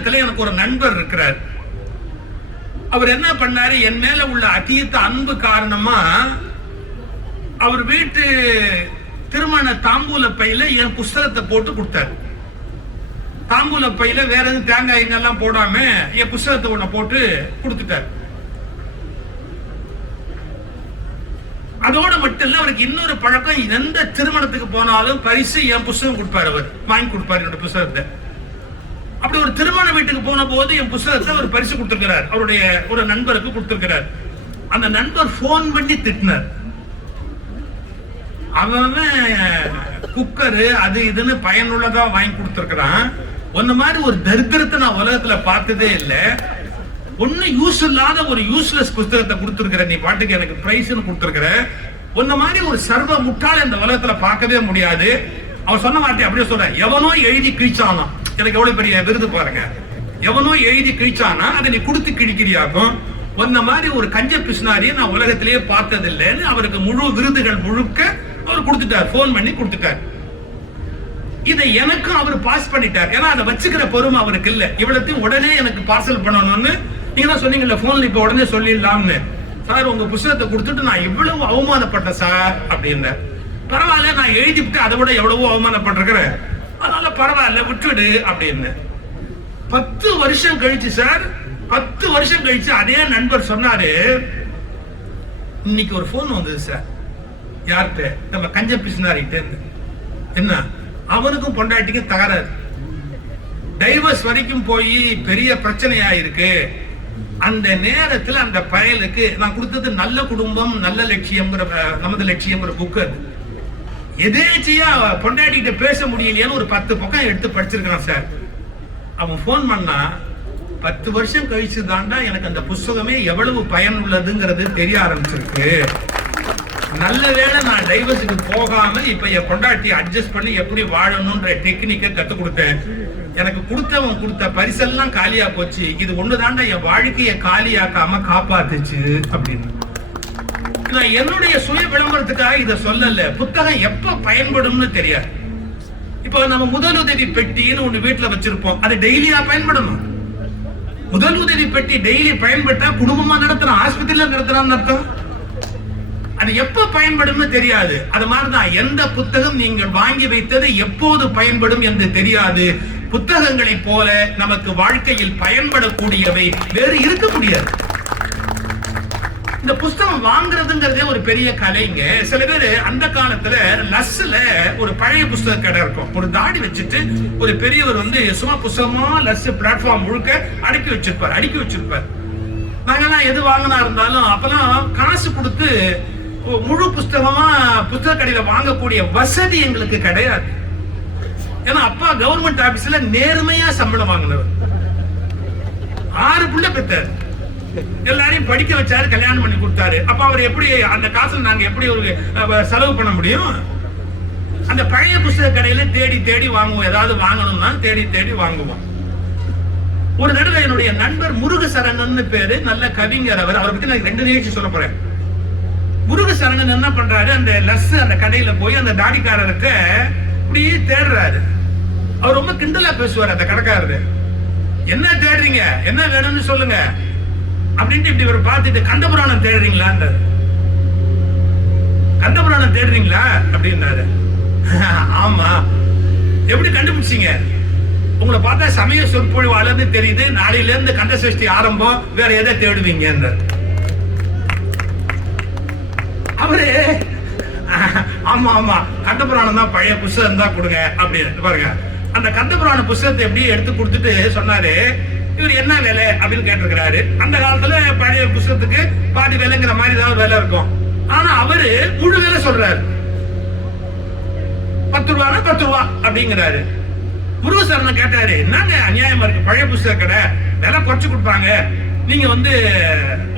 உலகத்துல எனக்கு ஒரு நண்பர் இருக்கிறார். அவர் என்ன பண்ணாரு, என் மேல உள்ள அதீத அன்பு காரணமா அவர் வீட்டு திருமண தாம்பூல பையில என் புஸ்தகத்தை போட்டு கொடுத்தாரு. தாம்பூல பையில வேற எதுவும் தேங்காய் எல்லாம் போடாம என் புஸ்தகத்தை ஒண்ண போட்டு கொடுத்துட்டாரு. அதோட மட்டும் இல்ல, அவருக்கு இன்னொரு பழக்கம், எந்த திருமணத்துக்கு போனாலும் பரிசு என் புஸ்தகம் கொடுப்பாரு. அவர் வாங்கி கொடுப்பாரு என்னோட புஸ்தகத்தை. அப்படி ஒரு திருமண வீட்டுக்கு போன போது என் புஸ்தகத்தை அவர் பரிசு கொடுத்திருக்கிறார். அவருடைய ஒரு நண்பருக்கு கொடுத்திருக்கிறார். அந்த நண்பர் போன் பண்ணி திட்டினார். அவன் குக்கரு அது இதுன்னு பயனுள்ளதா வாங்கி கொடுத்திருக்கிறான். ஒன்ன மாதிரி ஒரு தரித்திரத்தை நான் உலகத்துல பார்த்ததே இல்லை. ஒண்ணு யூஸ் இல்லாத ஒரு யூஸ்லெஸ் புத்தகத்தை கொடுத்திருக்கிற, நீ பாட்டுக்கு எனக்கு பிரைஸ்னு கொடுத்திருக்கிற. ஒன்ன மாதிரி ஒரு சர்வ முட்டாள இந்த உலகத்துல பார்க்கவே முடியாது. அவன் சொன்ன வார்த்தை அப்படியே சொல்ற, எவனோ எழுதி கிழிச்சானா. எனக்கு எவ்வளவு பெரிய விருது பாருங்க. எவனோ எழுதி கிழிச்சானா அதை நீ கொடுத்து கிழிக்கிறியாக்கும். ஒன்ன மாதிரி ஒரு கஞ்ச பிஸ்னாரியை நான் உலகத்திலேயே பார்த்தது இல்லைன்னு அவருக்கு முழு விருதுகள் முழுக்க அவர் கொடுத்துட்டார். போன் பண்ணி கொடுத்துட்டார். இதை எனக்கும் அவர் பாஸ் பண்ணிட்டார். ஏன்னா அதை வச்சுக்கிற பொறுமை அவருக்கு இல்ல. இவ்வளத்தையும் உடனே எனக்கு பார்சல் பண்ணணும்னு நீங்க தான் சொன்னீங்கல்ல, போன்ல இப்ப உடனே சொல்லிடலாம்னு. சார் உங்க புத்தகத்தை கொடுத்துட்டு நான் இவ்வளவு அவமானப்பட்டேன் சார் அப்படின்னு. பரவாயில்ல, நான் எழுதிவிட்டு அதை விட எவ்வளவோ அவமானப்பட்டிருக்கிறேன், அதனால பரவாயில்ல விட்டுடு அப்படின்னு. 10 வருஷம் கழிச்சு சார், 10 வருஷம் கழிச்சு அதே நண்பர் சொன்னாரு, இன்னைக்கு ஒரு போன் வந்தது சார். யார்கிட்ட? நம்ம கஞ்ச பிசினாரிட்ட. என்ன? அவனுக்கும் பொண்டாட்டிக்கும் தகராறு, டைவர்ஸ் வரைக்கும் போய் பெரிய பிரச்சனையா இருக்கு. அந்த நேரத்தில் அந்த பயலுக்கு நான் கொடுத்தது நல்ல குடும்பம் நல்ல லட்சியம், நமது லட்சியம் புக். அது எதேச்சியா பொண்டாட்டிகிட்ட பேச முடியலையான்னு ஒரு 10 பக்கம் எடுத்து படிச்சிருக்கான் சார். அவன் போன் பண்ணா, 10 வருஷம் கழிச்சு தாண்டா எனக்கு அந்த புஸ்தகமே எவ்வளவு பயனுள்ளதுங்கிறது தெரிய ஆரம்பிச்சிருக்கு. நல்ல வேளை நான் டைவர்ஸுக்கு போகாம இப்ப என் பொண்டாட்டி அட்ஜஸ்ட் பண்ணி எப்படி வாழணும்ன்ற டெக்னிக்கை கத்துக் கொடுத்தேன். எனக்கு கொடுத்தவன் கொடுத்த பரிசெல்லாம் காலியா போச்சு. இது ஒண்ணுதாண்டா என் வாழ்க்கையை காலியாக்காம காப்பாத்துச்சு அப்படின்னு. நான் என்னுடைய சுய விளம்பரத்துக்காக இதை சொல்லல. புத்தகம் எப்ப பயன்படும்னு தெரியாது. இப்ப நம்ம முதலுதவி பெட்டின்னு ஒண்ணு வீட்டுல வச்சிருப்போம், அது டெய்லியா பயன்படணும். முதலுதவி பெட்டி டெய்லி பயன்பட்டா குடும்பமா நடத்துறோம், ஆஸ்பத்திரியில நடத்துறான்னு அர்த்தம். அது எப்ப பயன்படும் தெரியாது. அது மாதிரிதான் எந்த புத்தகம் நீங்கள் வாங்கி வைத்தது எப்போது பயன்படும் என்று தெரியாது. புத்தகங்களை போல நமக்கு வாழ்க்கையில் பயன்படக்கூடியவை வேறு இருக்க முடியாது. இந்த புத்தகம் வாங்குறதுங்கிறதே ஒரு பெரிய கலைங்க. சில பேர் அந்த காலத்துல லஸ்ல ஒரு பழைய புத்தக கடை இருக்கும், ஒரு தாடி வச்சுட்டு ஒரு பெரியவர் சும்மா புத்தகமா லஸ் பிளாட்ஃபார்ம் முழுக்க அடுக்கி வச்சிருப்பார். நாங்கெல்லாம் எது வாங்கினா இருந்தாலும் அப்பெல்லாம் காசு கொடுத்து முழு புத்தகமா புத்தக கடையில வாங்கக்கூடிய வசதி எங்களுக்கு கிடையாது. ஏன்னா அப்பா கவர்மெண்ட் ஆபீஸ்ல நேர்மையா சம்பளம் வாங்கினவர், 6 புள்ள பெற்றார், எல்லாரையும் படிக்க வச்சாரு, கல்யாணம் பண்ணி கொடுத்தாரு. அப்ப அவர் எப்படி அந்த காசுல நாங்க எப்படி ஒரு செலவு பண்ண முடியும்? அந்த பழைய புத்தக கடையில தேடி தேடி வாங்குவோம். ஏதாவது வாங்கணும்னா தேடி தேடி வாங்குவோம். ஒரு தடவை என்னுடைய நண்பர் முருகசரணன் பேரு, நல்ல கவிஞர். அவரை பத்தி நான் 2 நிகழ்ச்சி சொல்ல போறேன். முருகசரணன் என்ன பண்றாரு, அந்த லஸ் அந்த கடையில போய் அந்த தாடிக்காரர்கிட்ட இப்படியே தேடுறாரு. அவர் ரொம்ப கிண்டலா பேசுவார் அந்த கடைக்காரரு. என்ன தேடுறீங்க, என்ன வேணும்னு சொல்லுங்க அப்படின்ட்டு இப்படி இவர் பார்த்துட்டு, கந்தபுராணம் தேடுறீங்களா, கந்தபுராணம் தேடுறீங்களா அப்படின்னாரு. ஆமா. எப்படி கண்டுபிடிச்சீங்க? உங்களை பார்த்தா சமய சொற்பொழிவாளர்னு தெரியுது, நாளையில இருந்து கந்த சஷ்டி ஆரம்பம், வேற எதை தேடுவீங்க? அவரு ஆமா ஆமா கந்தபுராணம் தான், பழைய புத்தகம் தான் கொடுங்க அப்படின்னு பாருங்க. அந்த கந்தபுராண புத்தகத்தை எப்படி எடுத்து கொடுத்துட்டு சொன்னாரு, இவர் என்ன வேலை அப்படின்னு கேட்டிருக்கிறாரு. அந்த காலத்துல பழைய புத்தகத்துக்கு பாதி வேலைங்கிற மாதிரி தான் வேலை இருக்கும். ஆனா அவரு முழு வேலை சொல்றாரு. 10 ரூபானா 10 ரூபா அப்படிங்கிறாரு. முருகசரணன் கேட்டாரு, என்னங்க அநியாயமா இருக்கு, பழைய புத்தக கடை விலை குறைச்சு கொடுப்பாங்க, நீங்க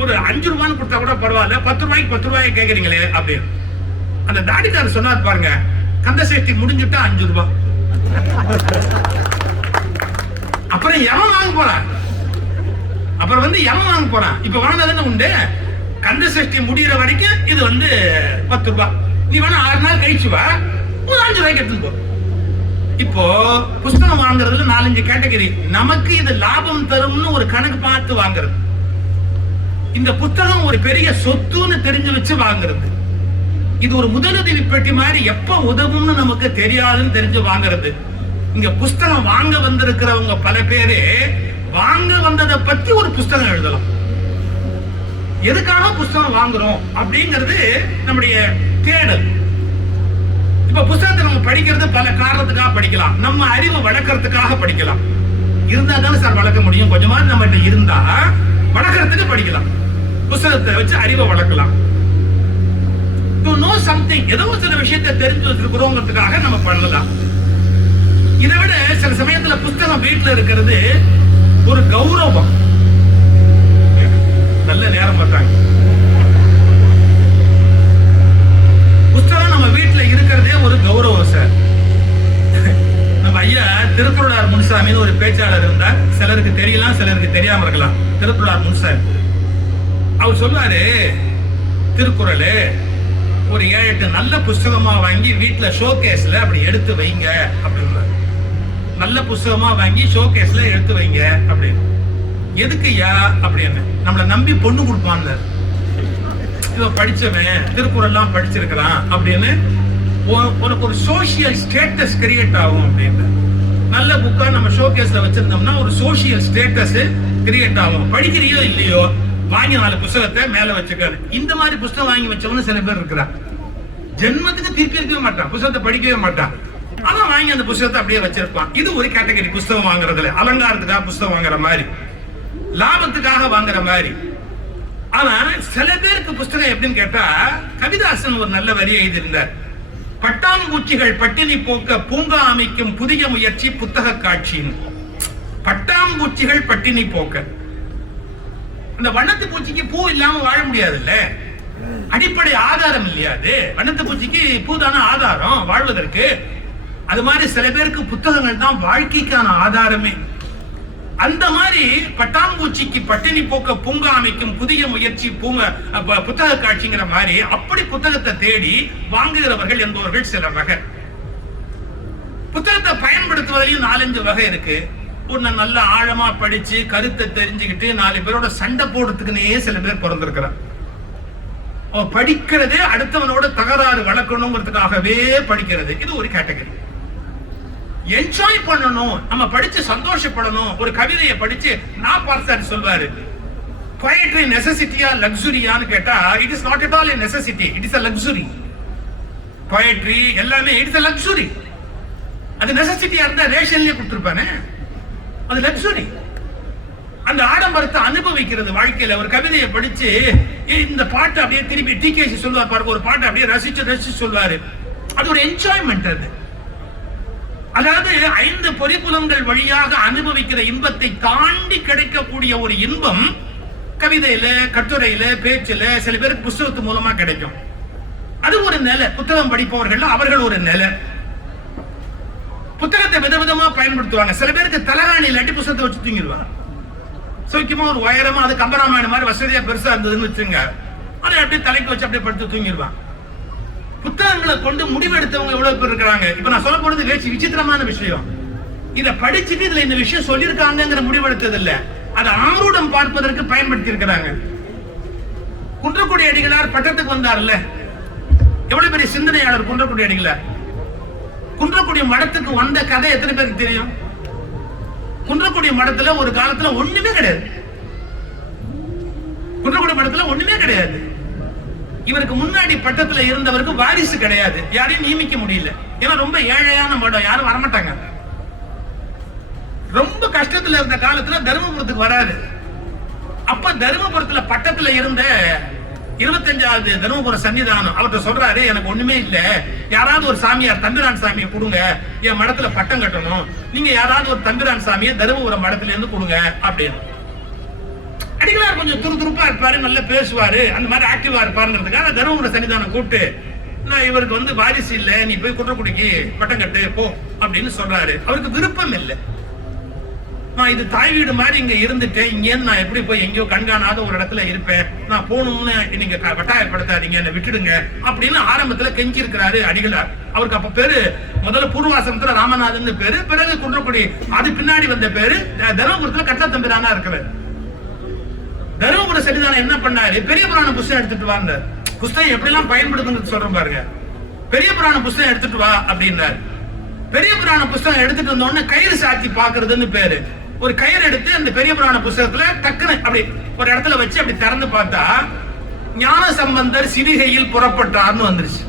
ஒரு 5 ரூபான்னு கொடுத்தா கூட பரவாயில்ல, 10 ரூபாய்க்கு 10 ரூபாய் கேக்குறீங்களே அப்படின்னு. அந்த தாடிக்காரர் சொன்னார் பாருங்க, கந்த சஷ்டி முடிஞ்சுட்டா 5 ரூபாய். அப்புறம் எவன் வாங்க போறான்? இப்ப வாங்கினதுன்னு உண்டு. கந்த சஷ்டி முடிகிற வரைக்கும் இது 10 ரூபாய். நீ வேணா 6 நாள் கழிச்சு வா, ஒரு 5 ரூபாய்க்கு எடுத்துட்டு போ. இப்போ புஸ்தகம் வாங்குறதுல 4-5 கேட்டகரி. நமக்கு இது லாபம் தரும்னு ஒரு கணக்கு பார்த்து வாங்குறது, இந்த புத்தகம் ஒரு பெரிய சொத்துன்னு தெரிஞ்சு வச்சு வாங்குறது, இது ஒரு முதலுதவி பெட்டி மாதிரி எப்ப உதவும்னு நமக்கு தெரியாதுன்னு தெரிஞ்சு வாங்குறது. இங்க புஸ்தகம் வாங்க வந்திருக்கிறவங்க பல பேரு வாங்க வந்ததை பத்தி ஒரு புஸ்தகம் எழுதலாம். எதுக்காக புஸ்தகம் வாங்குறோம் அப்படிங்கிறது நம்முடைய தேடல். இப்ப புஸ்தகத்தை நம்ம படிக்கிறது பல காரணத்துக்காக படிக்கலாம். நம்ம அறிவை வளர்க்கறதுக்காக படிக்கலாம். இருந்தா தானே சார் வளர்க்க முடியும். கொஞ்சமா நம்ம இருந்தா வளர்க்கறதுக்கு படிக்கலாம். புஸ்தகத்தை வச்சு அறிவை வளர்க்கலாம். டு நோ சம்திங், ஏதோ சில விஷயத்தை தெரிஞ்சு வச்சிருக்கிறோங்கிறதுக்காக நம்ம பண்ணலாம். இதை விட சில சமயத்துல புஸ்தகம் வீட்டுல இருக்கிறது ஒரு கௌரவம். நல்ல நேரம் பார்த்தாங்க. புஸ்தகம் நம்ம வீட்டுல இருக்கிறதே ஒரு கௌரவம் சார். நம்ம ஐயா திருக்குறளார் முனுசாமின்னு ஒரு பேச்சாளர் இருந்தார். சிலருக்கு தெரியலாம், சிலருக்கு தெரியாம இருக்கலாம். திருக்குறளார் முனுசாமி அவர் சொல்லுவாரு, திருக்குறள் ஒரு 7-8 நல்ல புஸ்தகமா வாங்கி வீட்டுல ஷோகேஸ்ல அப்படி எடுத்து வைங்க அப்படின்னு. நல்ல புஸ்தகமா வாங்கி ஷோகேஸ்ல எடுத்து வைங்க அப்படின்னு. எதுக்குயா அப்படின்னு? நம்மளை நம்பி பொண்ணு கொடுப்பான்னு. இவ படிச்சவன் திருக்குறள்லாம் படிச்சிருக்கிறான் அப்படின்னு உனக்கு ஒரு சோசியல் ஸ்டேட்டஸ் கிரியேட் ஆகும் அப்படின்னு. நல்ல புக்கா நம்ம ஷோகேஸ்ல வச்சிருந்தோம்னா ஒரு சோசியல் ஸ்டேட்டஸ் கிரியேட் ஆகும். படிக்கிறியோ இல்லையோ வாங்கி 4 புஸ்தகத்தை மேல வச்சுக்காரு. இந்த மாதிரி புஸ்தகம் வாங்கி வச்சவங்க சில பேர் இருக்கிறார். ஜென்மத்துக்கு திருப்பி இருக்கவே மாட்டான், புஸ்தகத்தை படிக்கவே மாட்டான். ஆனா வாங்கி அந்த புஸ்தகத்தை அப்படியே வச்சிருப்பான். இது ஒரு கேட்டகரி புஸ்தகம் வாங்குறதுல. அலங்காரத்துக்காக புஸ்தகம் வாங்குற மாதிரி, லாபத்துக்காக வாங்குற மாதிரி. ஆனா சில பேருக்கு புஸ்தகம் எப்படின்னு கேட்டா, கவிதாசன் ஒரு நல்ல வரி எழுதியிருந்தார். பட்டாம்பூச்சிகள் பட்டினி போக்க பூங்கா அமைக்கும் புதிய முயற்சி புத்தக காட்சின்னு. பட்டாம்பூச்சிகள் பட்டினி போக்க. அந்த வண்ணத்து பூச்சிக்கு பூ இல்லாம வாழ முடியாது இல்ல, அடிப்படை ஆதாரம் இல்லையா அது. வண்ணத்து பூச்சிக்கு பூ தானே ஆதாரம் வாழ்வதற்கு. அது மாதிரி சில பேருக்கு புத்தகங்கள் தான் வாழ்க்கைக்கான ஆதாரமே. அந்த மாதிரி பட்டாம்பூச்சிக்கு பட்டினி போக்க பூங்கா அமைக்கும் புதிய முயற்சி புத்தக காட்சிங்கிற மாதிரி அப்படி புத்தகத்தை தேடி வாங்குகிறவர்கள் என்பவர்கள் சில வகை. புத்தகத்தை பயன்படுத்துவதிலையும் 4-5 வகை இருக்கு. ஒன்னு நல்ல ஆழமா படிச்சு கருத்தை தெரிஞ்சுக்கிட்டு 4 பேரோட சண்டை போடுறதுக்குன்னே சில பேர் பிறந்திருக்கிறார். படிக்கிறதே அடுத்தவனோட தகராறு வளர்க்கணுங்கிறதுக்காகவே படிக்கிறது. இது ஒரு கேட்டகரி. என்ஜாய் பண்ணணும், நம்ம படிச்சு சந்தோஷப்படணும். ஒரு கவிதையை படிச்சு நான் பார்த்தாரு சொல்வாரு, poetry necessity-யா luxury-யான்னு கேட்டா, it is not at all a necessity, it is a luxury. poetry எல்லாமே it is a luxury. அது necessity-யா இருந்தா ரேஷன்லயே கொடுத்திருப்பானே, அது luxury. அந்த ஆடம்பரத்தை அனுபவிக்கிறது வாழ்க்கையில. ஒரு கவிதையை படிச்சு இந்த பாட்டு அப்படியே திருப்பி டிகேசி சொல்லுவார் பாருங்க, ஒரு பாட்டு அப்படியே ரசிச்சு சொல்வாரு. அது ஒரு என்ஜாய்மெண்ட். அது அதாவது 5 பொறிப்புலன்கள் வழியாக அனுபவிக்கிற இன்பத்தை தாண்டி கிடைக்கக்கூடிய ஒரு இன்பம் கவிதையில, கட்டுரையில, பேச்சுல, சில பேருக்கு புத்தகத்து மூலமா கிடைக்கும். அது ஒரு நிலை. புத்தகம் படிப்பவர்கள் அவர்கள் ஒரு நிலை. புத்தகத்தை விதவிதமா பயன்படுத்துவாங்க. சில பேருக்கு தலகாணி இல்லாட்டி புத்தகத்தை வச்சு தூங்கிடுவாங்க. சோக்கியமா ஒரு உயரமா அது கம்பராமாயணம் மாதிரி வசதியா பெருசா இருந்ததுன்னு வச்சுங்க, அதை அப்படியே தலைக்கு வச்சு அப்படியே படுத்து தூங்கிடுவாங்க. புத்தகங்களை கொண்டு முடிவெடுத்தவங்க எவ்வளவு பேர் இருக்கிறாங்க. இப்ப நான் சொல்ல போறது விசித்திரமான விஷயம். இதை படிச்சுட்டு இதுல இந்த விஷயம் சொல்லியிருக்காங்கிற முடிவெடுத்தது இல்ல, அதை ஆரூடம் பார்ப்பதற்கு பயன்படுத்தி இருக்கிறாங்க. குன்றக்குடி அடிகளார் பட்டத்துக்கு வந்தார்ல, எவ்வளவு பெரிய சிந்தனையாளர் குன்றக்குடி அடிகளார். குன்றக்குடி மடத்துக்கு வந்த கதை எத்தனை பேருக்கு தெரியும்? குன்றக்குடி மடத்துல ஒரு காலத்துல ஒண்ணுமே கிடையாது. குன்றக்குடி மடத்துல ஒண்ணுமே கிடையாது. இவருக்கு முன்னாடி பட்டத்துல இருந்தவருக்கு வாரிசு கிடையாது, யாரையும் நியமிக்க முடியல. ஏன்னா ரொம்ப ஏழையான மடம், யாரும் வரமாட்டாங்க. ரொம்ப கஷ்டத்துல இருந்த காலத்துல தருமபுரத்துக்கு வராது. அப்ப தருமபுரத்துல பட்டத்துல இருந்த 25வது தருமபுர சன்னிதானம் அவர்கிட்ட சொல்றாரு, எனக்கு ஒண்ணுமே இல்ல, யாராவது ஒரு சாமியார் தம்பிரான் சாமியை கொடுங்க, என் மடத்துல பட்டம் கட்டணும், நீங்க யாராவது ஒரு தம்பிரான் சாமியை தருமபுரம் மடத்துல இருந்து கொடுங்க அப்படின்னு. அடிகளார் கொஞ்சம் துருதுருப்பா இருப்பாரு, நல்லா பேசுவாரு, அந்த மாதிரி ஆக்டிவா இருப்பாருங்கிறதுக்காக தருமபுர சன்னிதானம் கூப்பிட்டு, நான் இவருக்கு வாரிசு இல்ல, நீ போய் குன்றக்குடிக்கு பட்டம் கட்டு போ அப்படின்னு சொல்றாரு. அவருக்கு விருப்பம் இல்லை. நான் இது தாய் வீடு மாதிரி இங்க இருந்துட்டேன், இங்க நான் எப்படி போய் எங்கேயோ கண்காணாத ஒரு இடத்துல இருப்பேன், நான் போகணும்னு நீங்க கட்டாயப்படுத்தாதீங்க, என்ன விட்டுடுங்க அப்படின்னு ஆரம்பத்துல கெஞ்சி இருக்கிறாரு அடிகளார். அவருக்கு அப்ப பேரு முதல்ல பூர்வாசிரமத்துல ராமநாதன் பேரு, பிறகு குன்றக்குடி, அது பின்னாடி வந்த பேரு. தருமபுரத்துல கட்டள தம்பிரானா இருக்கிறார். தருமபுர சன்னிதானம் என்ன பண்ணாரு, பெரிய புராண புஸ்தகம் எடுத்துட்டு வாங்க, புஸ்தகம் எப்படி எல்லாம் பயன்படுத்துன்னு சொல்றேன் பாருங்க. பெரிய புராண புஸ்தகம் எடுத்துட்டு வா அப்படின்னாரு. பெரிய புராண புஸ்தகம் எடுத்துட்டு வந்தோடனே கயிறு சாத்தி பாக்குறதுன்னு பேரு. ஒரு கயிறு எடுத்து அந்த பெரிய புராண புஸ்தகத்துல டக்குன்னு அப்படி ஒரு இடத்துல வச்சு அப்படி திறந்து பார்த்தா ஞான சம்பந்தர் சிவிகையில் புறப்பட்டார்னு வந்துருச்சு.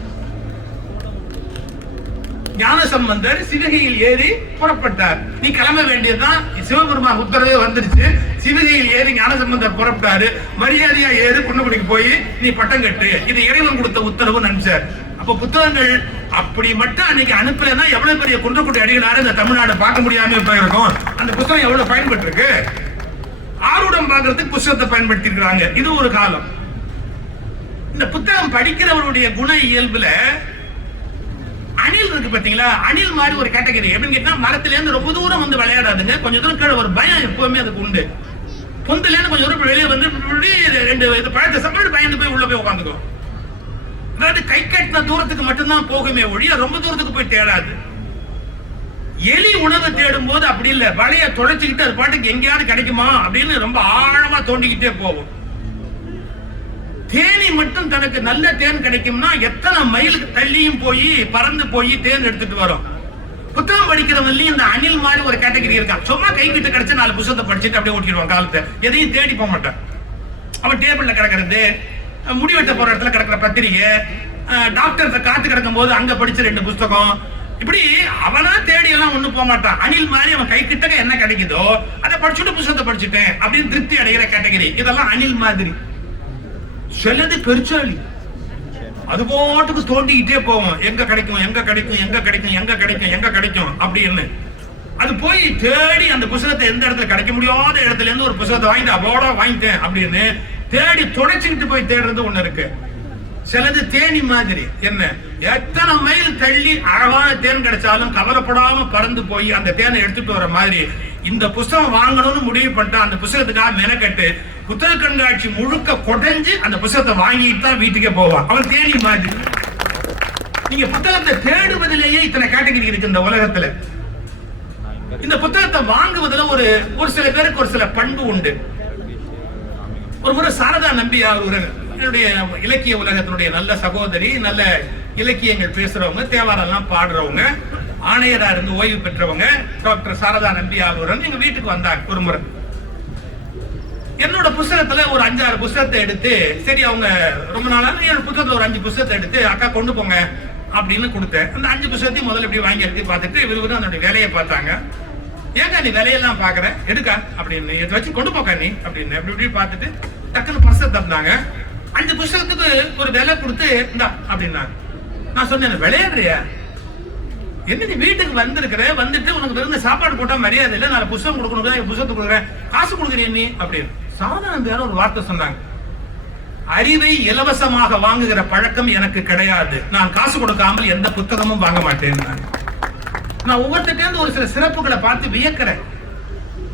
ஞான சம்பந்தர் சிவகையில் ஏறி புறப்பட்டார். நீ கிளம்ப வேண்டியதுதான், சிவபெருமான் உத்தரவே வந்துருச்சு. சிவகையில் ஏறி ஞான சம்பந்தர் புறப்பட்டாரு. மரியாதையா ஏறி குன்னக்குடிக்கு போய் நீ பட்டம் கட்டு, இது இறைவன் கொடுத்த உத்தரவு நினைச்சார். அப்ப புத்தகங்கள் அப்படி மட்டும் அன்னைக்கு அனுப்பலன்னா எவ்வளவு பெரிய குன்றக்குடி அடிகளாரு இந்த தமிழ்நாடு பார்க்க முடியாம போயிருக்கும். அந்த புத்தகம் எவ்வளவு பயன்பட்டு இருக்கு. ஆரூடம் பார்க்கறதுக்கு புத்தகத்தை பயன்படுத்தி இருக்காங்க. இது ஒரு காலம். இந்த புத்தகம் படிக்கிறவருடைய குண இயல்புல அணில் இருக்கு பாத்தீங்களா, அணில் மாதிரி ஒரு கேட்டகரி. எப்படின்னு கேட்டா, மரத்துல இருந்து ரொம்ப தூரம் வந்து விளையாடாதுங்க, கொஞ்சம் தூரம் கீழே ஒரு பயம் எப்பவுமே அதுக்கு உண்டு. பொந்துல இருந்து கொஞ்சம் தூரம் வெளியே வந்து ரெண்டு பழத்தை சாப்பிட்டு பயந்து போய் உள்ள போய் உட்காந்துக்கும். அதாவது கை கட்டின தூரத்துக்கு மட்டும்தான் போகுமே ஒழிய ரொம்ப தூரத்துக்கு போய் தேடாது. எலி உணவு தேடும் போது அப்படி இல்ல, வலைய தொடச்சுக்கிட்டு அது பாட்டுக்கு எங்கேயாவது கிடைக்குமா அப்படின்னு ரொம்ப ஆழமா தோண்டிக்கிட்டே போகும். தேனி மட்டும் தனக்கு நல்ல தேன் கிடைக்கும்னா எத்தனை மைலுக்கு தள்ளியும் போய் பறந்து போய் தேன் எடுத்துட்டு வரும். புத்தகம் படிக்கிறவன்லயும் இந்த அணில் மாதிரி ஒரு கேட்டகரி இருக்கான். சும்மா கை கிட்ட கிடைச்ச 4 புத்தகத்தை படிச்சுட்டு அப்படியே ஓட்டிடுவான் காலத்தை, எதையும் தேடி போக மாட்டான். அவன் டேபிள்ல கிடக்கிறது, முடிவெட்ட போற இடத்துல கிடக்கிற பத்திரிகை, டாக்டர் காத்து கிடக்கும் போது அங்க படிச்ச 2 புத்தகம், இப்படி அவனா தேடி எல்லாம் ஒண்ணு போக மாட்டான். அணில் மாதிரி அவன் கை கிட்ட என்ன கிடைக்குதோ அதை படிச்சுட்டு புத்தகத்தை படிச்சுட்டேன் அப்படின்னு திருப்தி அடைகிற கேட்டகரி. இதெல்லாம் அணில் மாதிரி. சிலது பெருச்சாளி, அது போட்டுக்கு தோண்டிக்கிட்டே போவோம், எங்க கிடைக்கும் எங்க கிடைக்கும் எங்க கிடைக்கும் எங்க கிடைக்கும் எங்க கிடைக்கும் அப்படின்னு. அது போய் தேடி அந்த புத்தகத்தை எந்த இடத்துல கிடைக்க முடியாத இடத்துல இருந்து ஒரு புத்தகத்தை வாங்கிட்டு அவோட வாங்கிட்டேன் அப்படின்னு தேடி துடைச்சுக்கிட்டு போய் தேடுறது ஒண்ணு இருக்கு. சிலது தேனி மாதிரி, என்ன எத்தனை மைல் தள்ளி அழகான தேன் கிடைச்சாலும் கவலைப்படாம பறந்து போய் அந்த தேனை எடுத்துட்டு வர மாதிரி இந்த புத்தகம் வாங்கணும்னு முடிவு பண்ணிட்டு அந்த புத்தகத்துக்காக மெனக்கட்டு புத்தக கண்காட்சி முழுக்க கொடைஞ்சு அந்த புத்தகத்தை வாங்கிட்டு தான் வீட்டுக்கே போவான். அவன் தேனி மாதிரி. நீங்க புத்தகத்தை தேடுவதிலேயே இத்தனை கேட்டகரி இருக்கு இந்த உலகத்துல. இந்த புத்தகத்தை வாங்குவதில் ஒரு சில பேருக்கு ஒரு சில பண்பு உண்டு. ஒரு முறை சாரதா நம்பியார் என்னுடைய இலக்கிய உலகத்தினுடைய நல்ல சகோதரி, நல்ல இலக்கியங்கள் பேசுறவங்க, தேவாரெல்லாம் பாடுறவங்க, ஆணையரா இருந்து ஓய்வு பெற்றவங்க டாக்டர் சாரதா நம்பியார் எங்க வீட்டுக்கு வந்தாங்க ஒரு முறை. என்னோட புத்தகத்துல ஒரு 5-6 புத்தகத்தை எடுத்து, சரி அவங்க ரொம்ப நாளா என்னோட புத்தகத்துல ஒரு 5 புத்தகத்தை எடுத்து அக்கா கொண்டு போங்க அப்படின்னு கொடுத்தேன். அந்த 5 புத்தகத்தையும் முதல்ல இப்படி வாங்கி எடுத்து பார்த்துட்டு இவரு அதனுடைய வேலையை பார்த்தாங்க. ஏங்க நீ வேலையெல்லாம் பாக்குற, எடுக்கா அப்படின்னு எடுத்து வச்சு கொண்டு போக்கா நீ அப்படின்னு இப்படி பார்த்துட்டு டக்குன்னு புத்தகத்தை தந்தாங்க. 5 புத்தகத்துக்கு ஒரு விலை கொடுத்து இந்தா அப்படின்னாங்க. நான் சொன்னேன், விளையாடுறியா என்ன, நீ வீட்டுக்கு வந்திருக்கிற, வந்துட்டு உனக்கு விருந்த சாப்பாடு போட்டா மரியாதை இல்லை, நான் புத்தகம் கொடுக்கணும், புத்தகத்தை கொடுக்குறேன், காசு கொடுக்குறிய நீ அப்படின்னு. சாதாரண ஒரு வார்த்தை சொன்னாங்க, அறிவை இலவசமாக வாங்குகிற பழக்கம் எனக்கு கிடையாது, நான் காசு கொடுக்காமல் எந்த புத்தகமும் வாங்க மாட்டேன். நான் ஒவ்வொருத்தரும் ஒரு சில சிறப்புகளை பார்த்து வியக்கிறேன்.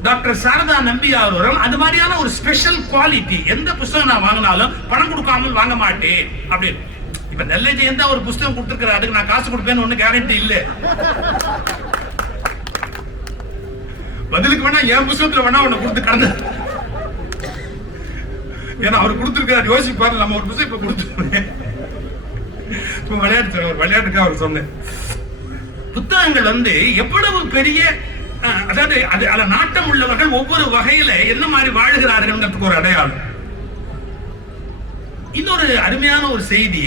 டாக்டர் சாரதா நம்பியார் அது மாதிரியான ஒரு ஸ்பெஷல் குவாலிட்டி. எந்த புத்தகம் நான் வாங்கினாலும் பணம் கொடுக்காமல் வாங்க மாட்டேன் அப்படின்னு. இப்ப நெல்லை ஜெயந்தா ஒரு புத்தகம் கொடுத்திருக்கிற, அதுக்கு நான் காசு கொடுப்பேன்னு ஒண்ணு கேரண்டி இல்ல. பதிலுக்கு வேணா என் புத்தகத்துல வேணா ஒண்ணு கொடுத்து கடந்து, ஏன்னா அவர் கொடுத்திருக்காரு யோசிப்பாரு, நம்ம ஒரு புத்தகம் இப்ப கொடுத்துருக்கேன். விளையாட்டுக்காக அவர் சொன்னேன். புத்தகங்கள் எவ்வளவு பெரிய, அதாவது அது நாட்டம் உள்ளவர்கள் ஒவ்வொரு வகையில என்ன மாதிரி வாழுகிறார்கள் ஒரு அடையாளம். இன்னொரு அருமையான ஒரு செய்தி,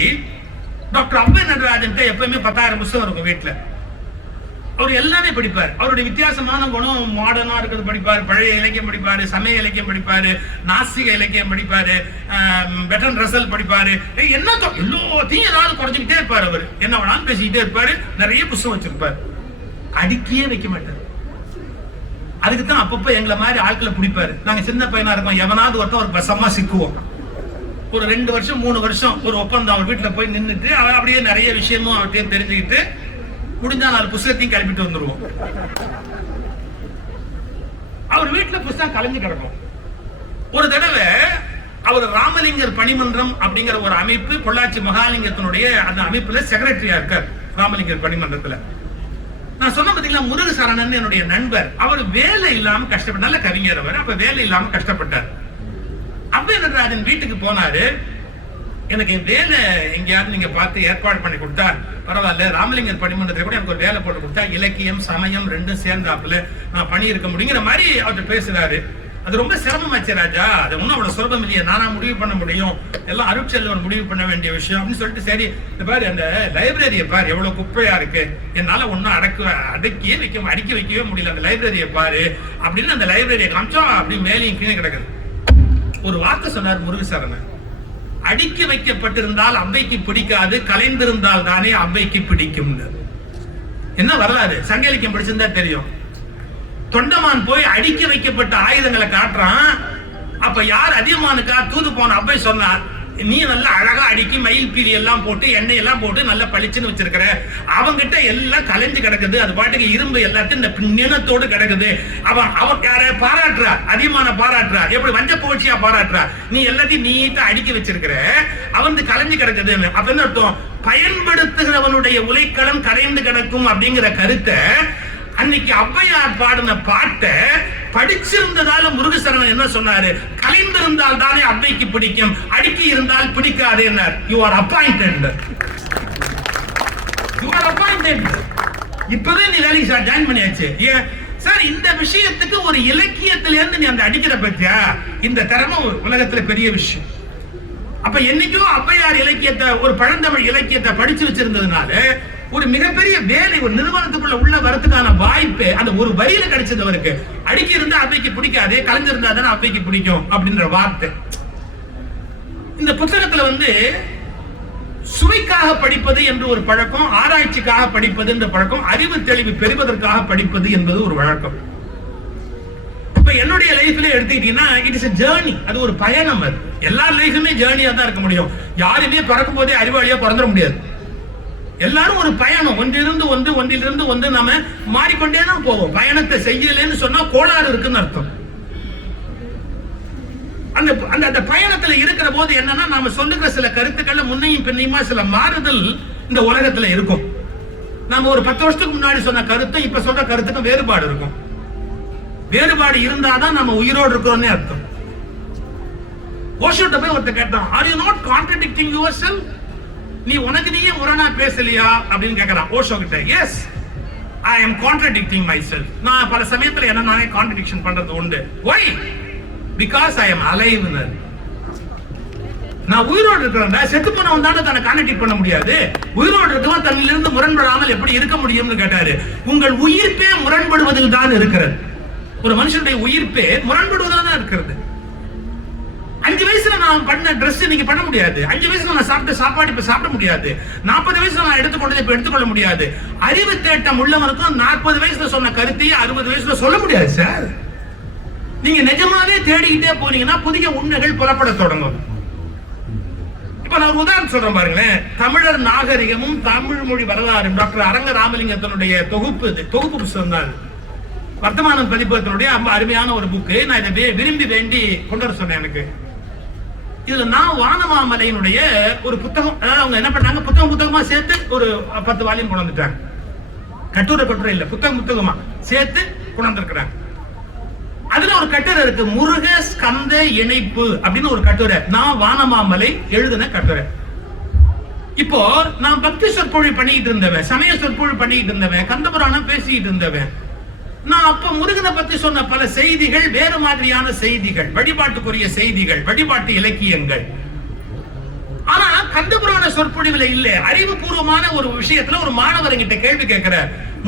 டாக்டர் அவ்வை நடராஜன் எப்பவுமே 10,000 புத்தகம் இருக்கும் வீட்டுல. அவர் எல்லாமே படிப்பார். அவருடைய வித்தியாசமான குணம், மாடர்னா இருக்கிறது படிப்பார், பழைய இலக்கியம் படிப்பாரு, சமய இலக்கியம் படிப்பாரு, நாஸ்திக இலக்கியம் படிப்பாரு, பெட்டன் ரசல் படிப்பாரு, எல்லாத்தையும் ஏதாவது குறைஞ்சுக்கிட்டே இருப்பாரு. அவர் என்ன வேணாலும் பேசிக்கிட்டே இருப்பாரு. நிறைய புத்தகம் வச்சிருப்பாரு. அடுக்கியே வைக்க மாட்டார். அதுக்குத்தான் அப்பப்ப எங்களை மாதிரி ஆட்களை பிடிப்பாரு. நாங்க சின்ன பையனா இருக்கோம், எவனாவது ஒருத்தன் ஒரு பசமா சிக்குவோம். ஒரு 2 வருஷம் 3 வருஷம் ஒரு ஒப்பந்தம் அவர் வீட்டுல போய் நின்றுட்டு அப்படியே நிறைய விஷயமும் அவர்கிட்ட தெரிஞ்சுக்கிட்டு முடிஞ்சா 4 புத்தகத்தையும் கிளப்பிட்டு வந்துருவோம். அவர் வீட்டுல புத்தகம் கலைஞ்சு கிடக்கும். ஒரு தடவை அவர் ராமலிங்கர் பணிமன்றம் அப்படிங்கிற ஒரு அமைப்பு, பொள்ளாச்சி மகாலிங்கத்தினுடைய அந்த அமைப்புல செக்ரட்டரியா இருக்கார் ராமலிங்கர் பணிமன்றத்துல. நான் சொன்ன பாத்தீங்களா, முருகசரணன் என்னுடைய நண்பர். அவர் வேலை இல்லாம கஷ்டப்பட்ட, நல்ல கவிஞர் அவர். அப்ப வேலை இல்லாம கஷ்டப்பட்டார். அப்ப நடராஜன் வீட்டுக்கு போனாரு. எனக்கு வேலை எங்கேயாவது நீங்க பார்த்து ஏற்பாடு பண்ணி கொடுத்தா பரவாயில்ல, ராமலிங்கர் பணிமன்றத்தில் கூட எனக்கு ஒரு வேலை போட்டு கொடுத்தா இலக்கியம் சமயம் ரெண்டும் சேர்ந்தாப்புல நான் பணி இருக்க முடியுங்கிற மாதிரி அவர் பேசுறாரு. அது ரொம்ப சிரமமாச்சு ராஜா, அது ஒன்னும் அவ்வளவு சுலபம் இல்லையா, நானா முடிவு பண்ண முடியும், எல்லாம் அருட்செல்வன் முடிவு பண்ண வேண்டிய விஷயம் அப்படின்னு சொல்லிட்டு, சரி இந்த பாரு அந்த லைப்ரரியை பாரு எவ்வளவு குப்பையா இருக்கு, என்னால ஒன்னும் அடுக்கி வைக்கவே முடியல, அந்த லைப்ரரியை பாரு அப்படின்னு அந்த லைப்ரரியை காமிச்சோம். அப்படி மேலையும் கீழே கிடக்குது. ஒரு வார்த்தை சொன்னார் முருகசரணன், அடுக்கி வைக்கப்பட்டிருந்தால் அவ்வைக்கு பிடிக்காது, கலைந்திருந்தால் தானே அவ்வைக்கு பிடிக்கும். என்ன வரலாறு, சங்க இலக்கியம் படிச்சிருந்தா தெரியும். தொண்டமான் போய் அடுக்கி வைக்கப்பட்ட ஆயுதங்களை காட்டுறான். அப்ப யார் அதிகமானுக்கா தூது போன அவ்வை சொன்னார், நீ நல்லா அழகா அடுக்கி மயில் பீலி எல்லாம் போட்டு எண்ணெய் எல்லாம் போட்டு நல்லா பளிச்சுன்னு வச்சிருக்கிற, அவங்கிட்ட எல்லாம் கலைஞ்சு கிடக்குது, அது பாட்டுக்கு இரும்பு எல்லாத்தையும் இந்த நினத்தோடு கிடக்குது. அவன் யார பாராட்டுறா, அதிகமான பாராட்டுறா, எப்படி வஞ்ச புகழ்ச்சியா பாராட்டுறா, நீ எல்லாத்தையும் நீட்டா அடுக்கி வச்சிருக்கிற, அவன் கலைஞ்சு கிடக்குதுன்னு. அப்ப என்ன அர்த்தம், பயன்படுத்துகிறவனுடைய உலைக்களம் கரைந்து கிடக்கும் அப்படிங்கிற கருத்தை அன்னைக்கு ஔவையார் பாடின பாட்டை படிச்சிருந்ததால முருகசரணன் என்ன சொன்னாரு, கலைந்திருந்தால் தானே அவ்வைக்கு பிடிக்கும், அடுக்கி இருந்தால் பிடிக்காது. You are appointed, you are appointed. இப்பவே நீ வேலைக்கு ஜாயின் பண்ணியாச்சு. ஏன் சார், இந்த விஷயத்துக்கு ஒரு இலக்கியத்தில இருந்து நீ அந்த அடிக்கிற பத்தியா, இந்த திறமை உலகத்துல பெரிய விஷயம். அப்ப என்னைக்கோ ஔவையார் இலக்கியத்தை, ஒரு பழந்தமிழ் இலக்கியத்தை படிச்சு வச்சிருந்ததுனால ஒரு மிகப்பெரிய வேலை ஒரு நிறுவனத்துக்குள்ள உள்ள வரதுக்கான வாய்ப்பு அந்த ஒரு வரியில கிடைச்சது அவருக்கு. அடுக்கி இருந்தா அவ்வைக்கு பிடிக்காது, கலைஞ்சிருந்தா தானே அவ்வைக்கு பிடிக்கும் அப்படின்ற வார்த்தை. இந்த புத்தகத்துல சுவைக்காக படிப்பது என்று ஒரு பழக்கம், ஆராய்ச்சிக்காக படிப்பது என்ற பழக்கம், அறிவு தெளிவு பெறுவதற்காக படிப்பது என்பது ஒரு வழக்கம். இப்ப என்னுடைய லைஃப்ல எடுத்துக்கிட்டீங்கன்னா இட் இஸ் a journey, அது ஒரு பயணம். அது எல்லா லைஃபுமே ஜேர்னியா தான் இருக்க முடியும். யாருமே பிறக்கும் போதே அறிவாளியா பிறந்துட முடியாது. எல்லாரும் ஒரு பயணம், ஒன்றிலிருந்து ஒன்று நம்ம மாறிக்கொண்டே தான் போவோம். பயணத்தை செய்யலன்னு சொன்னா கோளாறு இருக்குன்னு அர்த்தம். அந்த பயணத்துல இருக்கிற போது என்னன்னா, நாம சொல்லுகிற சில கருத்துக்கள் முன்னையும் பின்னையுமா சில மாறுதல் இந்த உலகத்துல இருக்கும். நாம ஒரு 10 வருஷத்துக்கு முன்னாடி சொன்ன கருத்து இப்ப சொல்ற கருத்துக்கு வேறுபாடு இருக்கும். வேறுபாடு இருந்தாதான் நம்ம உயிரோடு இருக்கிறோம்னே அர்த்தம். ஓஷோட்ட போய் ஒருத்தர் கேட்டான், are you not contradicting yourself, நீ உனக்கு நீயே முரணா பேசலையா அப்படின்னு கேட்கறான் ஓஷோ கிட்ட. Yes, I am contradicting myself. நான் பல சமயத்துல என்ன நானே கான்ட்ரடிக்ஷன் பண்றது உண்டு. Why? Because I am alive. நான் உயிரோடு இருக்கிறேன். செத்து போனவன் தானே தன்னை கான்ட்ரடிக்ட் பண்ண முடியாது. உயிரோடு இருக்கவன் தன்னிலிருந்து முரண்படாமல் எப்படி இருக்க முடியும்னு கேட்டாரு. உங்கள் உயிர்ப்பே முரண்படுவதில் தான் இருக்கிறது. ஒரு மனுஷனுடைய உயிர்ப்பே முரண்படுவதில் தான் இருக்கிறது. 5 வயசுல நான் பண்ண ட்ரெஸ் நீங்க பண்ண முடியாது. 5 வயசுல நான் சாப்பிட்ட சாப்பாடு இப்ப சாப்பிட முடியாது. 40 வயசுல நான் எடுத்துக்கொண்டதை இப்ப எடுத்துக்கொள்ள முடியாது. அறிவு தேட்டம் உள்ளவனுக்கும் 40 வயசுல சொன்ன கருத்தையே 60 வயசுல சொல்ல முடியாது சார். நீங்க நிஜமாவே தேடிக்கிட்டே போனீங்கன்னா புதிய உண்மைகள் புலப்பட தொடங்கும். இப்ப நான் ஒரு உதாரணம் சொல்றேன் பாருங்களேன். தமிழர் நாகரிகமும் தமிழ் மொழி வரலாறு டாக்டர் அரங்க ராமலிங்கத்தினுடைய தொகுப்பு புத்தகம் தான். வர்த்தமானம் பதிப்பகத்தினுடைய அருமையான ஒரு புக்கு. நான் இதை விரும்பி வேண்டி கொண்டு வர சொன்னேன். எனக்கு இதுல நான் வானமாமலையினுடைய ஒரு புத்தகம், அதாவது அவங்க என்ன பண்ணாங்க, புத்தகமா சேர்த்து ஒரு 10 வால்யூம் கொண்டு வந்துட்டாங்க. கட்டுரை இல்ல, புத்தகமா சேர்த்து கொண்டு வந்திருக்கிறாங்க. அதுல ஒரு கட்டுரை இருக்கு, முருக ஸ்கந்த இணைப்பு அப்படின்னு ஒரு கட்டுரை. நான் வானமாமலை எழுதின கட்டுரை. இப்போ நான் பக்தி சொற்பொழிவு பண்ணிட்டு இருந்தவன், சமய சொற்பொழிவு பண்ணிட்டு இருந்தவன், கந்தபுராணம் பேசிட்டு இருந்தவன். நான் அப்ப முருகனை பத்தி சொன்ன பல செய்திகள் வேறு மாதிரியான செய்திகள், வழிபாட்டுக்குரிய செய்திகள், வழிபாட்டு இலக்கியங்கள். ஆனா கந்தபுராண சொற்பொழிவுல இல்ல, அறிவுபூர்வமான ஒரு விஷயத்துல ஒரு மாணவர் கிட்ட கேள்வி கேட்கிற,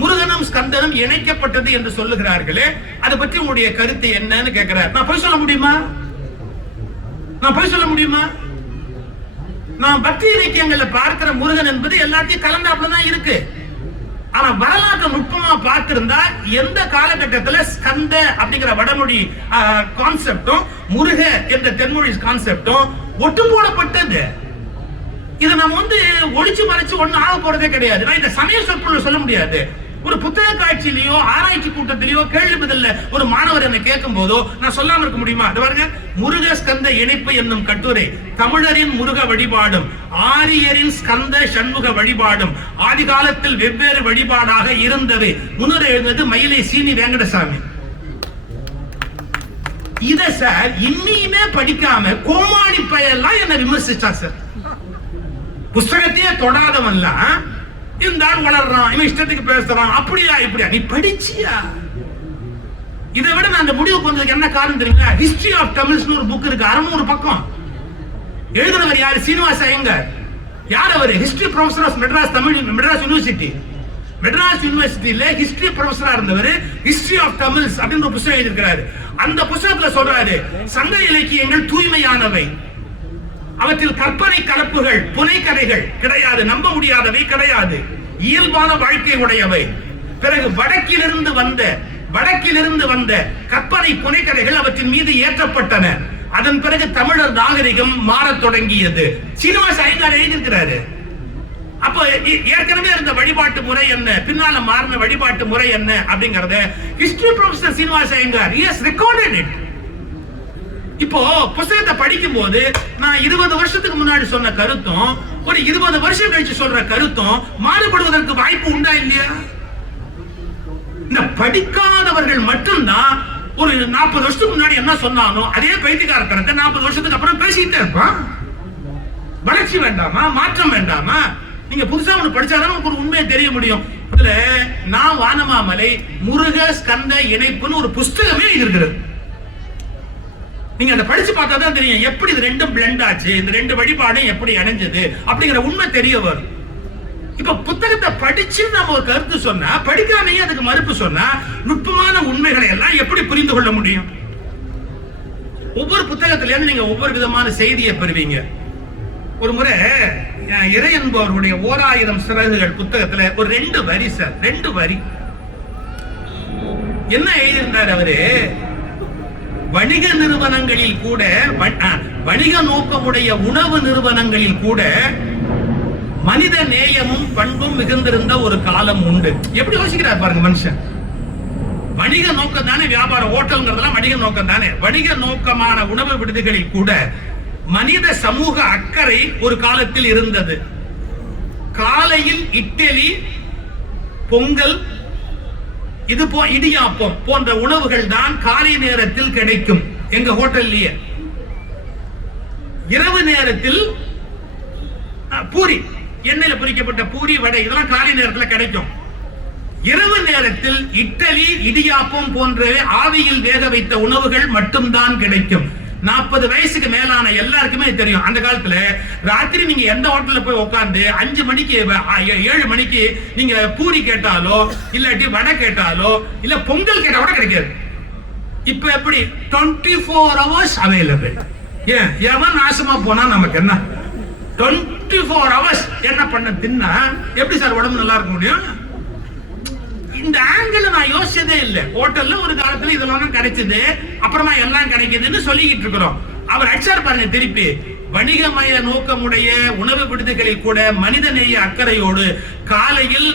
முருகனும் ஸ்கந்தனும் இணைக்கப்பட்டது என்று சொல்லுகிறார்களே, அதை பற்றி உங்களுடைய கருத்து என்னன்னு கேட்கிறார். நான் போய் சொல்ல முடியுமா? நான் பக்தி இலக்கியங்கள்ல பார்க்கிற முருகன் என்பது எல்லாத்தையும் கலந்தாப்புலதான் இருக்கு. ஆனா வரலாற்று நுட்பமா பார்த்திருந்தா எந்த காலகட்டத்துல ஸ்கந்த அப்படிங்கிற வடமொழி கான்செப்டும் முருக என்ற தென்மொழி கான்செப்டும் ஒட்டு போடப்பட்டது. இதை நம்ம ஒளிச்சு மறைச்சு ஒண்ணு ஆக போறதே கிடையாது. நான் இந்த சமய சொற்பொழிவு சொல்ல முடியாது. ஒரு புத்தக காட்சியிலயோ ஆராய்ச்சி கூட்டத்திலேயோ கேள்வி பதில்ல ஒரு மாணவர் என்ன கேட்கும் போதோ நான் சொல்லாம இருக்க முடியுமா? அது பாருங்க, முருக ஸ்கந்த இணைப்பு என்னும் கட்டுரை தமிழரின் முருக வழிபாடும் ஆரியரின் ஸ்கந்த சண்முக வழிபாடும் ஆதி காலத்தில் வெவ்வேறு வழிபாடாக இருந்தவை. முன்னுரை எழுந்தது மயிலை சீனி வெங்கடசாமி. இத சார் இன்னியுமே படிக்காம கோமாளி பையெல்லாம் என்ன விமர்சிச்சா சார். புஸ்தகத்தையே தொடாதவன்லாம் இந்த ஆள் வளர்றான், இவன் இஷ்டத்துக்கு பேசுறான், அப்படியா இப்படியா? நீ படிச்சியா? இதை விட நான் அந்த முடிவுக்கு வந்ததுக்கு என்ன காரணம் தெரியுங்களா? ஹிஸ்டரி ஆஃப் தமிழ்ஸ்னு ஒரு புக் இருக்கு, 600 பக்கம். எழுதுனவர் யாரு? சீனிவாச ஐயங்கார். யார் அவரு? History professor of Madras Madras university. மெட்ராஸ் யூனிவர்சிட்டியில ஹிஸ்டரி ப்ரொஃபசரா இருந்தவர் ஹிஸ்டரி ஆஃப் தமிழ்ஸ் அப்படின்னு ஒரு புத்தகம் எழுதியிருக்கிறாரு. அந்த புத்தகத்துல சொல்றாரு, சங்க இலக்கியங்கள் தூய்மையானவை, அவற்றில் கற்பனை கலப்புகள் புனைக்கதைகள் கிடையாது, நம்ப முடியாதவை கிடையாது, இயல்பான வாழ்க்கை உடையவை. பிறகு வடக்கிலிருந்து வந்த கற்பனை புனைக்கதைகள் அவற்றின் மீது ஏற்றப்பட்டன. அதன் பிறகு தமிழர் நாகரிகம் மாறத் தொடங்கியது. சீனிவாச ஐயங்கார் எழுதியிருக்கிறாரு. அப்ப ஏற்கனவே இருந்த வழிபாட்டு முறை என்ன, பின்னால மாறின வழிபாட்டு முறை என்ன அப்படிங்கறத history professor Srinivasa Iyengar he has recorded it. இப்போ புத்தகத்தை படிக்கும் போது நான் 20 வருஷத்துக்கு முன்னாடி சொன்ன கருத்தும் ஒரு 20 வருஷம் கழிச்சு சொல்ற கருத்தும் மாறுபடுவதற்கு வாய்ப்பு உண்டா இல்லையா? இந்த படிக்காதவர்கள் மட்டும்தான் ஒரு 40 வருஷத்துக்கு முன்னாடி என்ன சொன்னானோ அதே பைத்தியக்காரத்தனத்தை 40 வருஷத்துக்கு அப்புறம் பேசிக்கிட்டே இருப்பான். வளர்ச்சி வேண்டாமா? மாற்றம் வேண்டாமா? நீங்க புதுசா ஒண்ணு படிச்சாதான் உங்களுக்கு ஒரு உண்மையை தெரிய முடியும். இதுல நான் வானமாமலை முருக ஸ்கந்த இணைப்புன்னு ஒரு புஸ்தகமே இருக்கிறது. நீங்க அதை படிச்சு பார்த்தா தான் தெரியும் எப்படி இது ரெண்டும் பிளெண்ட் ஆச்சு, இந்த ரெண்டு வழிபாடும் எப்படி அணைஞ்சது அப்படிங்கிற உண்மை தெரிய வரும். இப்ப புத்தகத்தை படிச்சு நம்ம ஒரு கருத்து சொன்னா, படிக்காமையே அதுக்கு மறுப்பு சொன்னா நுட்பமான உண்மைகளை எல்லாம் எப்படி புரிந்து கொள்ள முடியும்? ஒவ்வொரு புத்தகத்துல இருந்து நீங்க ஒவ்வொரு விதமான செய்தியை பெறுவீங்க. ஒரு முறை இறை என்பவருடைய 1000 சிறகுகள் புத்தகத்துல ஒரு 2 வரி சார், 2 வரி என்ன எழுதியிருந்தார் அவரு? வணிக நிறுவனங்களில் கூட, வணிக நோக்கமுடைய உணவு நிறுவனங்களில் கூட மனித நேயமும் பண்பும் மிகுந்திருந்த ஒரு காலம் உண்டு. எப்படி யோசிக்கிறார் பாருங்க மனுஷன். வணிக நோக்கம் தானே வியாபாரம், ஹோட்டல்ங்கிறதெல்லாம் வணிக நோக்கம் தானே. வணிக நோக்கமான உணவு விடுதிகளில் கூட மனித சமூக அக்கறை ஒரு காலத்தில் இருந்தது. காலையில் இட்லி, பொங்கல், இடியாப்பம் போன்ற உணவுகள் தான் காலை நேரத்தில் கிடைக்கும் எங்க ஹோட்டல்லையே. இரவு நேரத்தில் பூரி, எண்ணெயில பொரிக்கப்பட்ட பூரி, வடை இதெல்லாம் காலை நேரத்தில் கிடைக்கும். இரவு நேரத்தில் இட்லி, இடியாப்பம் போன்ற ஆவியில் வேக வைத்த உணவுகள் மட்டும்தான் கிடைக்கும். 40 வயசுக்கு மேலான எல்லாருக்குமே தெரியும். அந்த காலத்துல ராத்திரி நீங்க எந்த ஹோட்டல்ல போய் உட்கார்ந்து 5 மணிக்கு 7 மணிக்கு நீங்க பூரி கேட்டாலோ இல்லாட்டி வடை கேட்டாலோ இல்ல பொங்கல் கேட்டா கூட கிடைக்காது. இப்ப எப்படி 24 hours அவைலபிள். ஏன் எவன் நாசமா போனா நமக்கு என்ன? 24 hours என்ன பண்ண தின்னா எப்படி சார் உடம்பு நல்லா இருக்க முடியும்? இந்த ஆங்கிள் நான் யோசிச்சதே இல்லை. ஹோட்டல்ல ஒரு காலத்துல இதெல்லாம் கிடைச்சது, அப்புறமா எல்லாம் கிடைக்குதுன்னு சொல்லிக்கிட்டு இருக்கிறோம். அவர் அச்சார் பாருங்க திருப்பி, வணிகமய நோக்கமுடைய உணவு விடுதிகளில் கூட மனிதநேய அக்கறையோடு காலையில்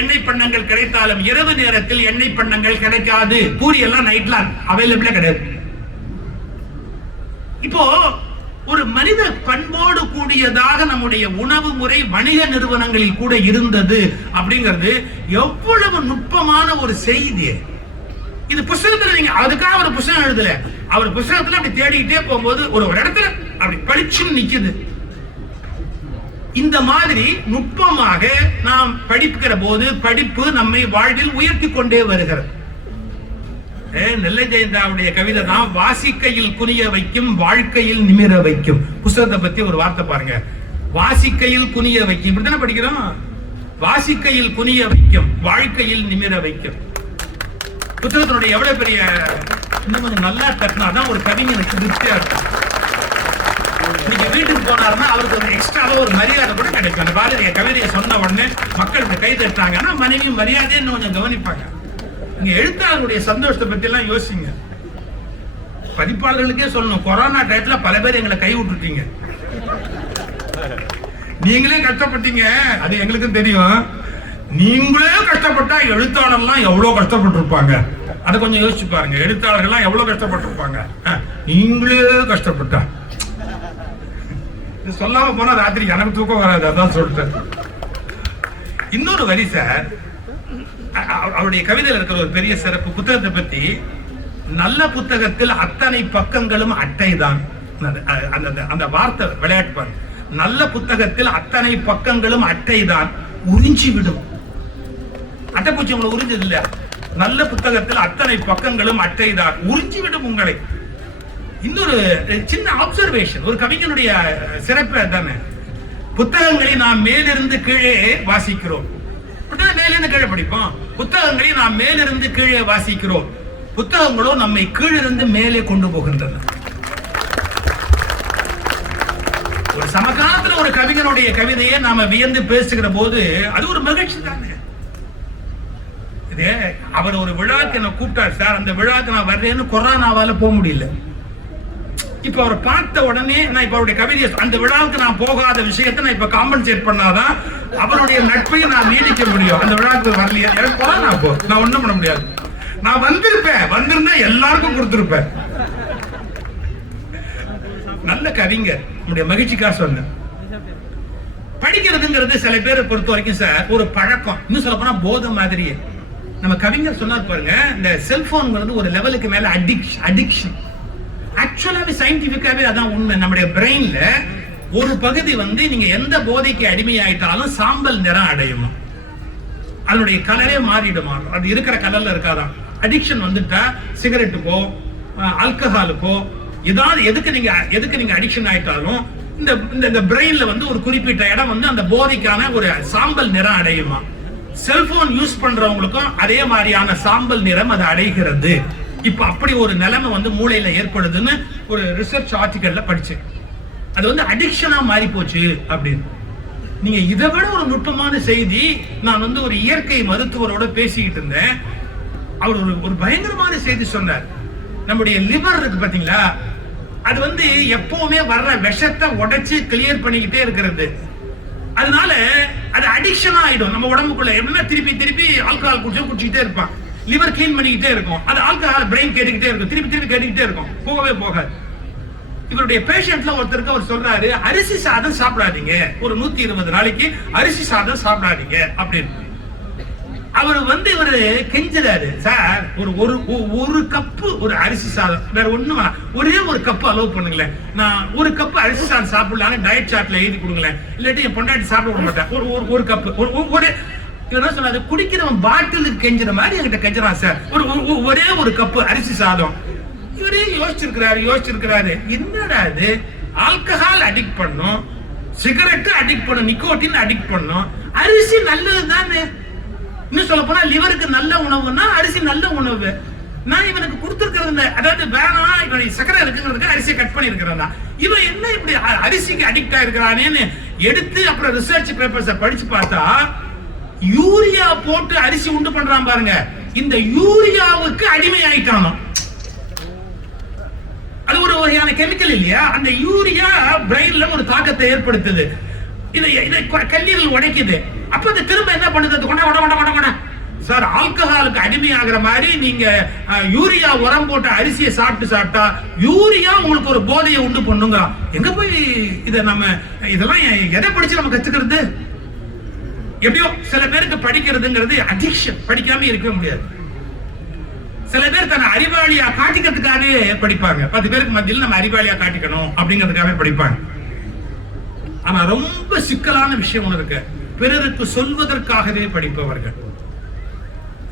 எண்ணெய் பண்டங்கள் கிடைத்தாலும் இரவு நேரத்தில் எண்ணெய் பண்டங்கள் கிடைக்காது. பூரி எல்லாம் நைட்ல அவைலபிளா கிடையாது. இப்போ ஒரு மனித பண்போடு கூடியதாக நம்முடைய உணவு முறை வணிக நிறுவனங்களில் கூட இருந்தது அப்படிங்கிறது எவ்வளவு நுட்பமான ஒரு செய்தி. இது புத்தகத்துல நீங்க அதுக்காக ஒரு புத்தகம் எழுதல, அவர் புத்தகத்துல அப்படி தேடிக்கிட்டே போகும்போது ஒரு இடத்துல அப்படி படிச்சுன்னு நிக்குது. இந்த மாதிரி நுட்பமாக நாம் படிக்கிற போது படிப்பு நம்மை வாழ்வில் உயர்த்தி கொண்டே வருகிறது. நெல்லை ஜெயந்தாவுடைய கவிதை தான் வாசிக்கையில் குனிய வைக்கும், வாழ்க்கையில் நிமிர வைக்கும். புத்தகத்தை பத்தி ஒரு வார்த்தை பாருங்க, வாசிக்கையில் குனிய வைக்கும். இப்படித்தானே படிக்கிறோம். வாசிக்கையில் குனிய வைக்கும், வாழ்க்கையில் நிமிர வைக்கும். புத்தகத்தினுடைய எவ்வளவு பெரிய, இன்னும் கொஞ்சம் நல்லா கட்டினாதான் ஒரு கவிஞனுக்கு திருப்தியா இருக்கும். நீங்க வீட்டுக்கு போனாருன்னா அவருக்கு ஒரு எக்ஸ்ட்ராவா ஒரு மரியாதை கூட கிடைக்கும். அந்த பாரதிய கவிதையை சொன்ன உடனே மக்கள் கை தட்டாங்கன்னா மனைவியும் மரியாதைன்னு கொஞ்சம் கவனிப்பாங்க. நீங்க எழுத்தாளருடைய சந்தோஷத்தை பத்தி எல்லாம் யோசிங்க. பதிப்பாளர்களுக்கே சொல்லணும், கொரோனா டயத்துல பல பேர் எங்களை கை விட்டுட்டீங்க, நீங்களே கஷ்டப்பட்டீங்க, அது எங்களுக்கும் தெரியும். நீங்களே கஷ்டப்பட்டா எழுத்தாளர்லாம் எவ்வளவு கஷ்டப்பட்டு இருப்பாங்க. அதை கொஞ்சம் யோசிச்சு பாருங்க. எழுத்தாளர்கள்லாம் எவ்வளவு கஷ்டப்பட்டு இருப்பாங்க. நீங்களே கஷ்டப்பட்டா சொல்லாம போனா ராத்திரி எனக்கு தூக்கம் வராது. அதான் சொல்றேன். இன்னொரு வரி சார், அவருடைய கவிதையில் இருக்கிற ஒரு பெரிய சிறப்பு புத்தகத்தை பத்தி, நல்ல புத்தகத்தில் அத்தனை பக்கங்களும் அட்டை தான். அந்த வார்த்தை விளையாட்டு பாருங்க. நல்ல புத்தகத்தில் அத்தனை பக்கங்களும் அட்டை தான், உறிஞ்சி விடும். அட்டைப்பூச்சி உங்களை உறிஞ்சது இல்ல. நல்ல புத்தகத்தில் அத்தனை பக்கங்களும் அட்டை தான், உறிஞ்சி விடும் உங்களை. இன்னொரு சின்ன அப்சர்வேஷன், ஒரு கவிஞனுடைய சிறப்பு தானே. புத்தகங்களை நாம் மேலிருந்து கீழே வாசிக்கிறோம். மேலிருந்து கீழே படிப்போம். புத்தகங்களை நாம் மேலிருந்து கீழே வாசிக்கிறோம். புத்தகங்களோ நம்மை கீழிருந்து மேலே கொண்டு போகின்றன. ஒரு சமகாலத்தில் ஒரு கவிஞனுடைய கவிதையை நாம வியந்து பேசுகிற போது அது ஒரு மகிழ்ச்சி தானே. அவர் ஒரு விழாக்கு என்ன கூப்பிட்டார் சார், அந்த விழாக்கு நான் வர்றேன்னு கொரோனாவால போக முடியல. இப்ப அவர் பார்த்த உடனே நான் இப்ப அவருடைய கவிதையை, அந்த விழாவுக்கு நான் போகாத விஷயத்தை நான் இப்ப காம்பன்சேட் பண்ணாதான் அவருடைய நட்பையும் நான் நீடிக்க முடியும். அந்த விழாவுக்கு வரலையா, எனக்கு கொரோனா போ, நான் ஒண்ணும் பண்ண முடியாது. நான் வந்திருப்பேன், வந்திருந்தா எல்லாருக்கும் கொடுத்திருப்பேன். நல்ல கவிஞர், நம்முடைய மகிழ்ச்சிக்காக சொன்னேன். படிக்கிறதுங்கிறது சில பேரை பொறுத்த வரைக்கும் சார் ஒரு பழக்கம். இன்னும் சொல்ல போனா போதை மாதிரியே. நம்ம கவிஞர் சொன்னார் பாருங்க, இந்த செல்போன் ஒரு லெவலுக்கு மேல அடிக்ஷன். ஆக்சுவலாவே சயின்டிபிக்காவே அதான் உண்மை. நம்முடைய பிரெயின்ல ஒரு பகுதி நீங்க எந்த போதைக்கு அடிமையாயிட்டாலும் சாம்பல் நிறம் அடையுமா, அதனுடைய கலரே மாறிடுமா, அது இருக்கிற கலர்ல இருக்காதான். அடிக்ஷன் வந்துட்டா சிகரெட்டுக்கோ ஆல்கஹாலுக்கோ ஏதாவது எதுக்கு நீங்க அடிக்ஷன் ஆயிட்டாலும் இந்த பிரெயின்ல ஒரு குறிப்பிட்ட இடம் அந்த போதைக்கான ஒரு சாம்பல் நிறம் அடையுமா. செல்போன் யூஸ் பண்றவங்களுக்கும் அதே மாதிரியான சாம்பல் நிறம் அது அடைகிறது. இப்ப அப்படி ஒரு நிலைமை மூளையில ஏற்படுதுன்னு ஒரு ரிசர்ச் ஆர்டிகல்ல படிச்சேன். அது அடிக்ஷனா மாறி போச்சு அப்படின்னு. நீங்க இதை விட ஒரு நுட்பமான செய்தி, நான் ஒரு இயற்கை மருத்துவரோட பேசிக்கிட்டு இருந்தேன். அவர் ஒரு பயங்கரமான செய்தி சொன்னார். நம்முடைய லிவர் இருக்கு பாத்தீங்களா, அது எப்பவுமே வர்ற விஷத்தை உடைச்சு கிளியர் பண்ணிக்கிட்டே இருக்கிறது. அதனால அது அடிக்ஷனா ஆயிடும் நம்ம உடம்புக்குள்ள. எப்படின்னா திருப்பி ஆல்கஹால் குடிச்சுக்கிட்டே இருப்பான், லிவர் கிளீன் பண்ணிக்கிட்டே இருக்கும். அது ஆல்கஹால் பிரெயின் கேட்டுக்கிட்டே இருக்கும், திருப்பி கேட்டுக்கிட்டே இருக்கும், போகவே போகாது. இவருடைய பேஷண்ட்ல ஒருத்தருக்கு அவர் சொல்றாரு, அரிசி சாதம் சாப்பிடாதீங்க, ஒரு 120 நாளைக்கு அரிசி சாதம் சாப்பிடாதீங்க அப்படின்னு. அவர் இவரு கெஞ்சுறாரு, சார் ஒரு கப்பு ஒரு அரிசி சாதம், வேற ஒண்ணும் ஒரே ஒரு கப்பு அலோவ் பண்ணுங்களேன், நான் ஒரு கப்பு அரிசி சாதம் சாப்பிடலான்னு டயட் சார்ட்ல எழுதி கொடுங்களேன், இல்லாட்டி என் பொண்டாட்டி சாப்பிட விட மாட்டேன். ஒரு கப்பு சொன்னாரு. குடிக்கிறவன் பாட்டிலுக்கு கெஞ்சுற மாதிரி என்கிட்ட கெஞ்சுறான் சார், ஒரே ஒரு கப்பு அரிசி சாதம். இவரே யோசிச்சிருக்கிறாரு, என்னடா இது, ஆல்கஹால் அடிக்ட் பண்ணும், சிகரெட் அடிக்ட் பண்ணும், நிக்கோட்டின் அடிக்ட் பண்ணும், அரிசி நல்லது தானே. இன்னும் சொல்ல போனா லிவருக்கு நல்ல உணவுன்னா அரிசி நல்ல உணவு. நான் இவனுக்கு கொடுத்திருக்கிறது, அதாவது வேணாம் இவனுடைய சக்கரை இருக்குங்கிறதுக்கு அரிசியை கட் பண்ணி இருக்கிறதா, இவன் என்ன இப்படி அரிசிக்கு அடிக்ட் ஆயிருக்கிறானேன்னு எடுத்து அப்புறம் ரிசர்ச் பேப்பர்ஸை படிச்சு பார்த்தா, யூரியா போட்டு அரிசி உண்டு பண்றான் பாருங்க, இந்த யூரியாவுக்கு அடிமை ஆயிட்டானோ. அது ஒரு வகையான கெமிக்கல் இல்லையா, அந்த யூரியா பிரெயின்ல ஒரு தாக்கத்தை ஏற்படுத்துது, இதை கல்லீரல் உடைக்குது. அப்ப அது திரும்ப என்ன பண்ணுது, சார் ஆல்கஹாலுக்கு அடிமையாகிற மாதிரி நீங்க யூரியா உரம் போட்ட அரிசியை சாப்பிட்டா யூரியா உங்களுக்கு ஒரு போதையை உண்டு பண்ணுங்க. எங்க போய் இதெல்லாம் எதை படிச்சு நம்ம கத்துக்கிறது? எப்படியோ சில பேருக்கு படிக்கிறதுங்கிறது அடிக்ஷன், படிக்காம இருக்க முடியாது. சில பேர் தன்னை அறிவாளியா காட்டிக்கிறதுக்காகவே படிப்பாங்க. 10 பேருக்கு மத்தியில் நம்ம அறிவாளியா காட்டிக்கணும் அப்படிங்கிறதுக்காக படிப்பாங்க. ஆனா ரொம்ப சிக்கலான விஷயம் ஒண்ணு இருக்கு, பிறருக்கு சொல்வதற்காகவே படிப்பவர்கள்.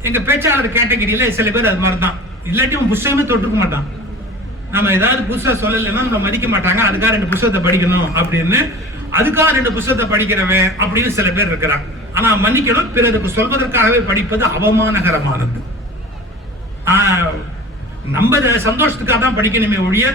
எங்க பேச்சாளர் கேட்டகிரியில சில பேர் அது மாதிரிதான், இல்லாட்டியும் புத்தகமே தொட்டுக்க மாட்டான். நம்ம ஏதாவது புதுசா சொல்லலைன்னா நம்ம மதிக்க மாட்டாங்க, அதுக்காக 2 புத்தகத்தை படிக்கணும் அப்படின்னு, அதுக்காக 2 புத்தகத்தை படிக்கிறவன் அப்படின்னு சில பேர் இருக்கிறாங்க. ஆனா மன்னிக்கணும், பிறருக்கு சொல்வதற்காகவே படிப்பது அவமானகரமானது. நம்ம சந்தோஷத்துக்காக தான் படிக்கணுமே ஒழிய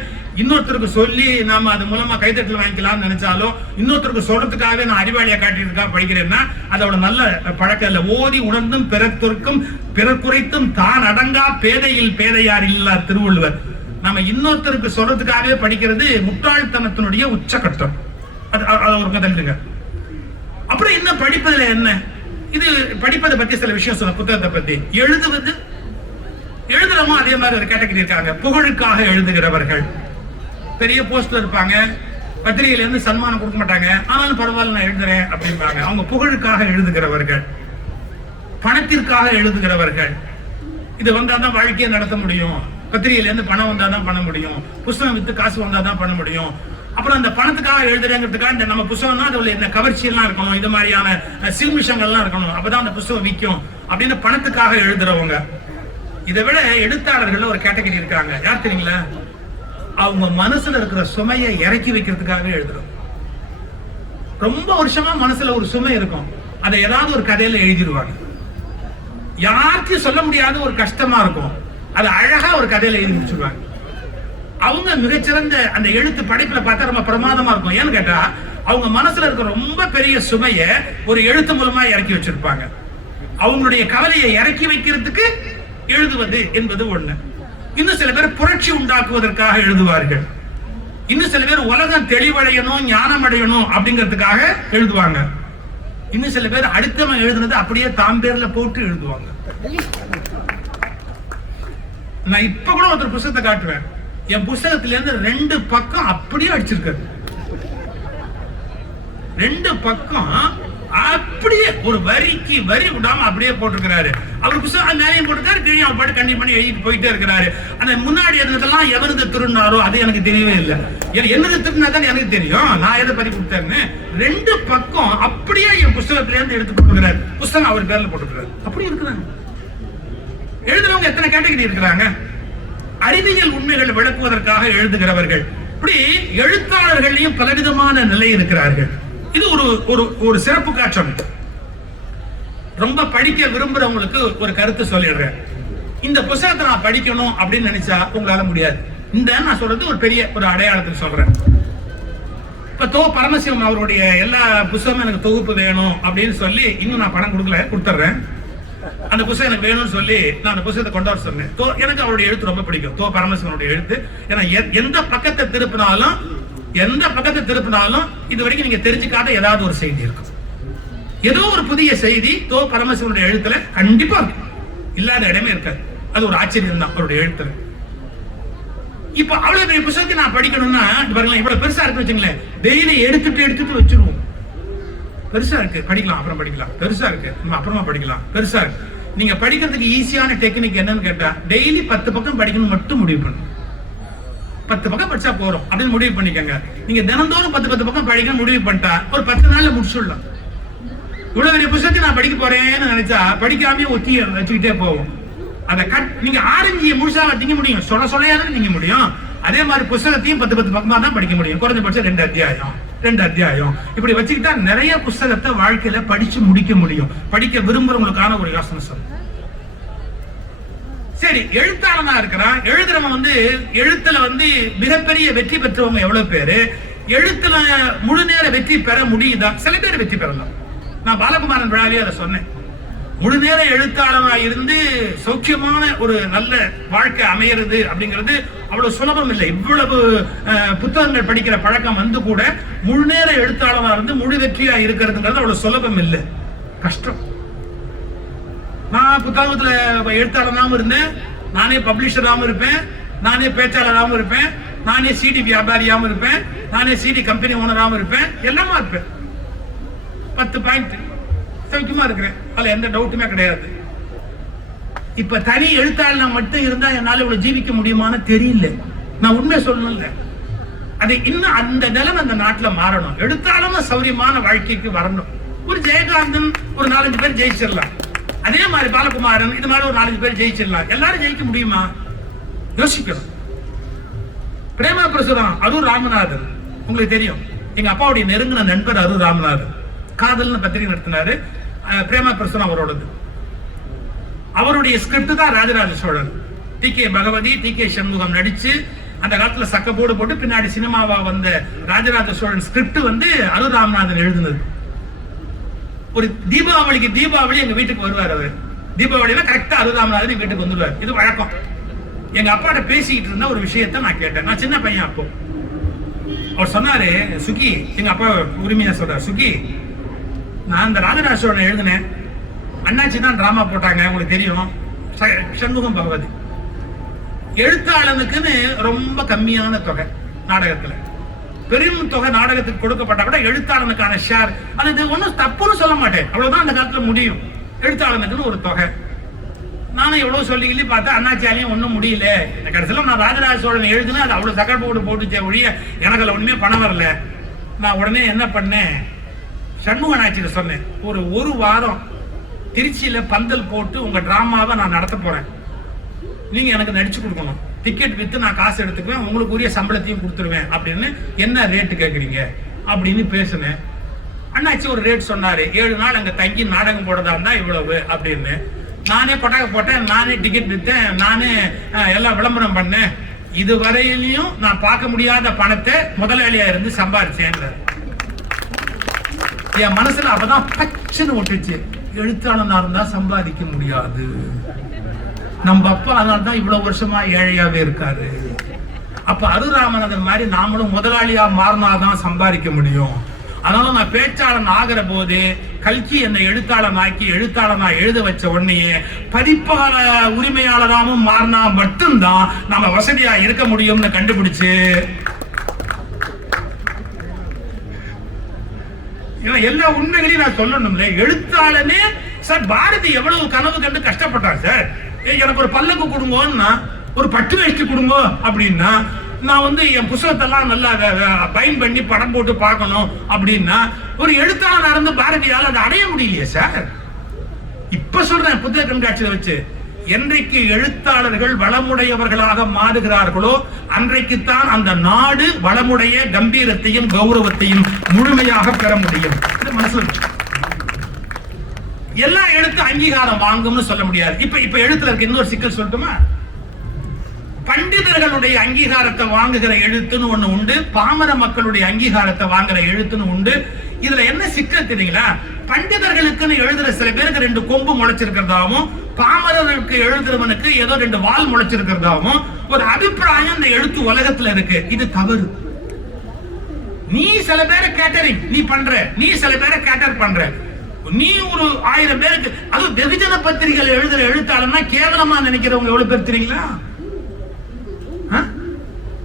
இன்னொருத்தருக்கு சொல்லி நாம அது மூலமா கைத்தட்டல் வாங்கிக்கலாம்னு நினைச்சாலும், இன்னொருத்தருக்கு சொல்றதுக்காகவே நான் அறிவாளியா காட்டியிருக்கா படிக்கிறேன்னா அதோட நல்ல பழக்கம் இல்ல. ஓதி உணர்ந்தும் பிறர்க்கும் பிறர் குறைத்தும் தான் அடங்கா பேதையில் பேதையார் இல்லா திருவள்ளுவர். நம்ம இன்னொருத்தருக்கு சொல்றதுக்காகவே படிக்கிறது முட்டாள்தனத்தினுடைய உச்சகட்டம். அது ஒரு கதை. அப்புறம் என்ன படிப்பதுல என்ன, இது படிப்பதை பத்தி சில விஷயம் சொன்ன புத்தகத்தை பத்தி. எழுதுறவங்க அதே மாதிரி ஒரு கேட்டகரி இருக்காங்க. புகழுக்காக எழுதுகிறவர்கள். பெரிய போஸ்ட்ல இருப்பாங்க, பத்திரிகையில இருந்து சன்மானம் கொடுக்க மாட்டாங்க, ஆனாலும் பரவாயில்ல நான் எழுதுறேன் அப்படின்பாங்க. அவங்க புகழுக்காக எழுதுகிறவர்கள். பணத்திற்காக எழுதுகிறவர்கள். இது வந்தாதான் வாழ்க்கையை நடத்த முடியும், பத்திரிகையில இருந்து பணம் வந்தாதான் பண்ண முடியும், புத்தகம் வித்து காசு வந்தாதான் பண்ண முடியும். அப்புறம் அந்த பணத்துக்காக எழுதுறேங்கிறதுக்காக இந்த நம்ம புத்தகம்னா அதுல இந்த கவர்ச்சி எல்லாம் இருக்கணும், இது மாதிரியான சில்மிஷங்கள்லாம் இருக்கணும், அப்பதான் அந்த புத்தகம் விற்கும் அப்படின்னு பணத்துக்காக எழுதுறவங்க. இதை விட எழுத்தாளர்கள் ஒரு கேட்டகரி இருக்காங்க. யார் தெரியுங்களா? அவங்க மனசுல இருக்கிற சுமையை இறக்கி வைக்கிறதுக்காக எழுதுறோம். ரொம்ப வருஷமா மனசுல ஒரு சுமை இருக்கும், அதை ஏதாவது ஒரு கதையில எழுதிடுவாங்க. யாருக்கும் சொல்ல முடியாத ஒரு கஷ்டமா இருக்கும், அதை அழகா ஒரு கதையில எழுதி முடிச்சிருவாங்க. அவங்க மிகச்சிறந்த அந்த எழுத்து படைப்புல பார்த்தா ரொம்ப பிரமாதமா இருக்கும். ஏன்னு கேட்டா அவங்க மனசுல இருக்கிற ரொம்ப பெரிய சுமைய ஒரு எழுத்து மூலமா இறக்கி வச்சிருப்பாங்க. அவங்களுடைய கவலையை இறக்கி வைக்கிறதுக்கு எழுதுவது என்பது ஒண்ணு. இன்னும் சில பேர் புரட்சி உண்டாக்குவதற்காக எழுதுவார்கள். இன்னும் சில பேர் உலகம் தெளிவடையணும், ஞானம் அடையணும் அப்படிங்கிறதுக்காக எழுதுவாங்க. இன்னும் சில பேர் அடுத்தவன் எழுதுனது அப்படியே தாம் பேர்ல போட்டு எழுதுவாங்க. நான் இப்ப கூட ஒருத்தர் புத்தகத்தை காட்டுவேன். என் புத்தகத்துல இருந்து 2 பக்கம் அப்படியே அடிச்சிருக்காரு. 2 பக்கம் அப்படியே ஒரு வரிக்கு வரி விடாம அப்படியே போட்டிருக்கிறாரு. அவர் புத்தகம் மேலையும் போட்டுக்காரு, கீழே பாட்டு கண்டிப்பா பண்ணி எழுதிட்டு போயிட்டே இருக்கிறாரு. அந்த முன்னாடி இருந்ததெல்லாம் எவனது திருநாரோ அது எனக்கு தெரியவே இல்லை. என்னது திருநாதான் எனக்கு தெரியும், நான் எதை பத்தி கொடுத்தேன்னு. 2 பக்கம் அப்படியே என் புத்தகத்துல இருந்து எடுத்து போட்டுக்கிறாரு. புத்தகம் அவர் பேர்ல போட்டுக்கிறாரு. அப்படி இருக்கிறாங்க எழுதுறவங்க. எத்தனை கேட்டகரி இருக்கிறாங்க? அறிவியல் உண்மைகள் விளக்குவதற்காக எழுதுகிறவர்கள். இப்படி எழுத்தாளர்களையும் பலவிதமான நிலை இருக்கிறார்கள். இது ஒரு சிறப்பு காட்சம். ரொம்ப படிக்க விரும்புறவங்களுக்கு ஒரு கருத்து சொல்லிடுறேன். இந்த புத்தகத்தை நான் படிக்கணும் அப்படின்னு நினைச்சா உங்களால முடியாது. இந்த நான் சொல்றது ஒரு பெரிய ஒரு அடையாளத்துக்கு சொல்றேன். இப்ப பரமசிவம் அவருடைய எல்லா புத்தகமும் எனக்கு தொகுப்பு வேணும் அப்படின்னு சொல்லி இன்னும் நான் பணம் கொடுத்துறேன். அந்த புத்தகம் எனக்கு வேணும்னு சொல்லி நான் அந்த புத்தகத்தை கொண்டு வர சொன்னேன். எனக்கு அவருடைய எழுத்து ரொம்ப பிடிக்கும், பரமசிவனுடைய எழுத்து. ஏன்னா எந்த பக்கத்தை திருப்பினாலும் இது வரைக்கும் நீங்க தெரிஞ்சுக்காத ஏதாவது ஒரு செய்தி இருக்கும். ஏதோ ஒரு புதிய செய்தி பரமசிவனுடைய எழுத்துல கண்டிப்பா இருக்கு, இல்லாத இடமே இருக்காது. அது ஒரு ஆச்சரியம் தான் அவருடைய எழுத்துல. இப்ப அவ்வளவு பெரிய புத்தகத்தை நான் படிக்கணும்னா பாருங்களேன், இவ்வளவு பெருசா இருக்கு வச்சுங்களேன், டெய்லி எடுத்துட்டு வச்சிருவோம். பெருசா இருக்கு, படிக்கலாம், அப்புறம் படிக்கலாம். பெருசா இருக்கு, அப்புறமா படிக்கலாம். பெருசா இருக்கு. நீங்க படிக்கிறதுக்கு ஈஸியான டெக்னிக் என்னன்னு கேட்டா, டெய்லி 10 பக்கம் படிக்கணும் மட்டும் முடிவு பண்ணுங்க. 10 பக்கம் படிச்சா போறோம் அப்படின்னு முடிவு பண்ணிக்கங்க. நீங்க தினந்தோறும் 10 பக்கம் படிக்கணும் முடிவு பண்ணிட்டா ஒரு 10 நாள்ல முடிச்சுடலாம். இவ்வளவு பெரிய புத்தகத்தை நான் படிக்க போறேன்னு நினைச்சா படிக்காமயே ஒத்தி வச்சுக்கிட்டே போவோம். அதை நீங்க ஆரஞ்சியை முழுசா திங்க முடியும், சொல்லையாதான் திங்க முடியும். அதே மாதிரி புத்தகத்தையும் 10 பக்கமா தான் படிக்க முடியும். குறைஞ்சபட்சம் 2 அத்தியாயம் இப்படி வச்சுக்கிட்டா நிறைய புத்தகத்தை வாழ்க்கையில படிச்சு முடிக்க முடியும். படிக்க விரும்புறவங்களுக்கான ஒரு யோசனை சொல்ல. சரி, எழுத்தாளனா இருக்கிறான். எழுதுறவன் எழுத்துல மிகப்பெரிய வெற்றி பெற்றவங்க எவ்வளவு பேரு? எழுத்துல முழு நேர வெற்றி பெற முடியுதா? சில பேர் வெற்றி பெறலாம். நான் பாலகுமாரன் விழாவே அதை சொன்னேன். முழு நேர எழுத்தாளனா இருந்து சௌக்கியமான ஒரு நல்ல வாழ்க்கை அமையிறது அப்படிங்கிறது அவ்வளவு சுலபம் இல்லை. இவ்வளவு புத்தகங்கள் படிக்கிற பழக்கம் கூட முழு நேர எழுத்தாளனா இருந்து முழு வெற்றியா இருக்கிறதுங்கிறது அவ்வளவு சுலபம் இல்லை, கஷ்டம். நான் புத்தகத்துல எழுத்தாளராகவும் இருந்தேன், நானே பப்ளிஷராகவும் இருப்பேன், நானே பேச்சாளராகவும் இருப்பேன், நானே சிடி வியாபாரியாகவும் இருப்பேன், நானே சிடி கம்பெனி ஓனராகவும் இருப்பேன், எல்லாமா இருப்பேன். 10 பாயிண்ட் சௌக்கியமா இருக்கிறேன், அதுல எந்த டவுட்டுமே கிடையாது. இப்ப தனி எழுத்தாளனா மட்டும் இருந்தா என்னால இவ்வளவு ஜீவிக்க முடியுமான்னு தெரியல. நான் உண்மை சொல்லணும்ல, அது இன்னும் அந்த நிலைமை அந்த நாட்டுல மாறணும். எழுத்தாளமா சௌரியமான வாழ்க்கைக்கு வரணும். ஒரு ஜெயகாந்தன் ஒரு 4-5 பேர் ஜெயிச்சிடலாம். அதே மாதிரி பாலகுமாரன் இது மாதிரி ஒரு 4-5 பேர் ஜெயிச்சிடலாம். எல்லாரும் ஜெயிக்க முடியுமா? யோசிக்கணும். பிரேமா பிரசுரம் அரூர் ராமநாதன் உங்களுக்கு தெரியும். எங்க அப்பாவுடைய நெருங்கின நண்பர் அரூர் ராமநாதன். காதல்னு பத்திரிகை நடத்தினாரு. பிரேமா பிரசுரம் அவரோடது. அவருடைய ஸ்கிரிப்ட் தான் ராஜராஜ சோழன். டி.கே. பகவதி, டி.கே. சண்முகம் நடிச்சு அந்த காலத்துல சக்கப்போடு போட்டு பின்னாடி சினிமாவா வந்த ராஜராஜ சோழன் ஸ்கிரிப்ட் அரூர் ராமநாதன் எழுதுனது. ஒரு தீபாவளி எங்க வீட்டுக்கு வருவார். அவர் தீபாவளியில கரெக்டா அரூர் ராமநாதன் வீட்டுக்கு வந்துடுவார். இது வழக்கம். எங்க அப்பாட்ட பேசிக்கிட்டு இருந்த ஒரு விஷயத்த நான் கேட்டேன். நான் சின்ன பையன் அப்போ. அவர் சொன்னாரு, சுகி, எங்க அப்பா உரிமையா சொல்றாரு, சுகி, நான் இந்த ராஜராஜ சோழனை எழுதினேன், அண்ணாச்சி தான் டிராமா போட்டாங்க, உங்களுக்கு தெரியும், சண்முகம் பகவதி. எழுத்தாளனுக்குன்னு ரொம்ப கம்மியான தொகை நாடகத்துல, பெரும் தொகை நாடகத்துக்கு கொடுக்கப்பட்ட கூட எழுத்தாளனுக்கான ஷேர், அது ஒன்றும் தப்புன்னு சொல்ல மாட்டேன், அவ்வளவுதான் அந்த காலத்துல முடியும். எழுத்தாளனுக்குன்னு ஒரு தொகை. நானும் எவ்வளவு சொல்லி பார்த்தா அண்ணாச்சியாலையும் ஒன்றும் முடியல. கடைசியில் நான் ராஜராஜ சோழன் எழுதுனா அது அவ்வளவு சக்கர போட்டுச்சே ஒழிய எனக்கு அதில் ஒண்ணுமே பணம் வரல. நான் உடனே என்ன பண்ணேன், சண்முக நாச்சியில சொன்னேன், ஒரு வாரம் திருச்சியில பந்தல் போட்டு உங்க டிராமாவை நான் நடத்த போறேன், நீங்க எனக்கு நடிச்சு கொடுக்கணும், டிக்கெட் வித்து நான் காசு எடுத்துக்குவேன், உங்களுக்கு உரிய சம்பளத்தையும் கொடுத்துருவேன் அப்படின்னு. என்ன ரேட்டு கேட்குறீங்க அப்படின்னு பேசுனேன். அண்ணாச்சி ஒரு ரேட் சொன்னாரு, 7 நாள் அங்க தங்கி நாடகம் போடுறதா இருந்தா இவ்வளவு அப்படின்னு. நானே கொட்டாக போட்டேன், நானே டிக்கெட் வித்தேன், நானே எல்லாம் விளம்பரம் பண்ணேன். இதுவரையிலையும் நான் பார்க்க முடியாத பணத்தை முதலாளியா இருந்து சம்பாரிச்சேன். என் மனசுல அப்பதான் பச்சுன்னு ஒட்டுச்சு, எழுத்தாளனா இருந்தா சம்பாதிக்க முடியாது, நம்ம அப்பா அதனால தான் இவ்வளவு வருஷமா ஏழையாவே இருக்காரு. அப்ப அருராமநாதன் மாதிரி நாமளும் முதலாளியா மாறினாதான் சம்பாதிக்க முடியும். அதனால நான் பேச்சாளன் ஆகிற போது கல்கி என்னை எழுத்தாளனா எழுத வச்ச உடனே பதிப்பாள உரிமையாளராகவும் மாறினா மட்டும்தான் நம்ம வசதியா இருக்க முடியும்னு கண்டுபிடிச்சு எல்லா உண்மைகளையும் நான் சொல்லணும்ல. எழுத்தாளனே சார் பாரதி எவ்வளவு கனவு கண்டு கஷ்டப்பட்டார் சார். எனக்கு ஒரு பல்லக்கு கொடுங்கோன்னா, ஒரு பட்டு வேஷ்டி கொடுங்க அப்படின்னா, நான் என் புத்தகத்தெல்லாம் நல்லா பைன் பண்ணி படம் போட்டு பார்க்கணும் அப்படின்னா, ஒரு எழுத்தாளர் நடந்து பாரதியால் அதை அடைய முடியலையே சார். இப்ப சொல்றேன், புத்தக கண்காட்சியில வச்சு, என்றைக்கு எழுத்தாளர்கள் வளமுடையவர்களாக மாறுகிறார்களோ அன்றைக்குத்தான் அந்த நாடு வளமுடைய கம்பீரத்தையும் கௌரவத்தையும் முழுமையாக பெற முடியும். மனசுல எல்லா எழுத்து அங்கீகாரம் வாங்கும்னு சொல்ல முடியாது. இப்ப எழுத்துல இருக்க இன்னொரு சிக்கல் சொல்லட்டுமா? பண்டிதர்களுடைய அங்கீகாரத்தை வாங்குகிற எழுத்துன்னு ஒண்ணு உண்டு, பாமர மக்களுடைய அங்கீகாரத்தை வாங்குற எழுத்துன்னு உண்டு. இதுல என்ன சிக்கல் தெரியுங்களா? பண்டிதர்களுக்குன்னு எழுதுற சில பேருக்கு 2 கொம்பு முளைச்சிருக்கிறதாவும், பாமரர்களுக்கு எழுதுறவனுக்கு ஏதோ 2 வால் முளைச்சிருக்கிறதாவும் ஒரு அபிப்பிராயம் இந்த எழுத்து உலகத்துல இருக்கு. இது தவறு. நீ சில பேரை கேட்டரிங் நீ பண்ற, நீ சில பேரை கேட்டர் பண்ற, நீ ஒரு 1000 பேருக்கு, அது வெகுஜன பத்திரிகைகள் எழுதுற எழுத்தாளர்னா கேவலமா நினைக்கிறவங்க எவ்வளவு பேர் தெரியுங்களா?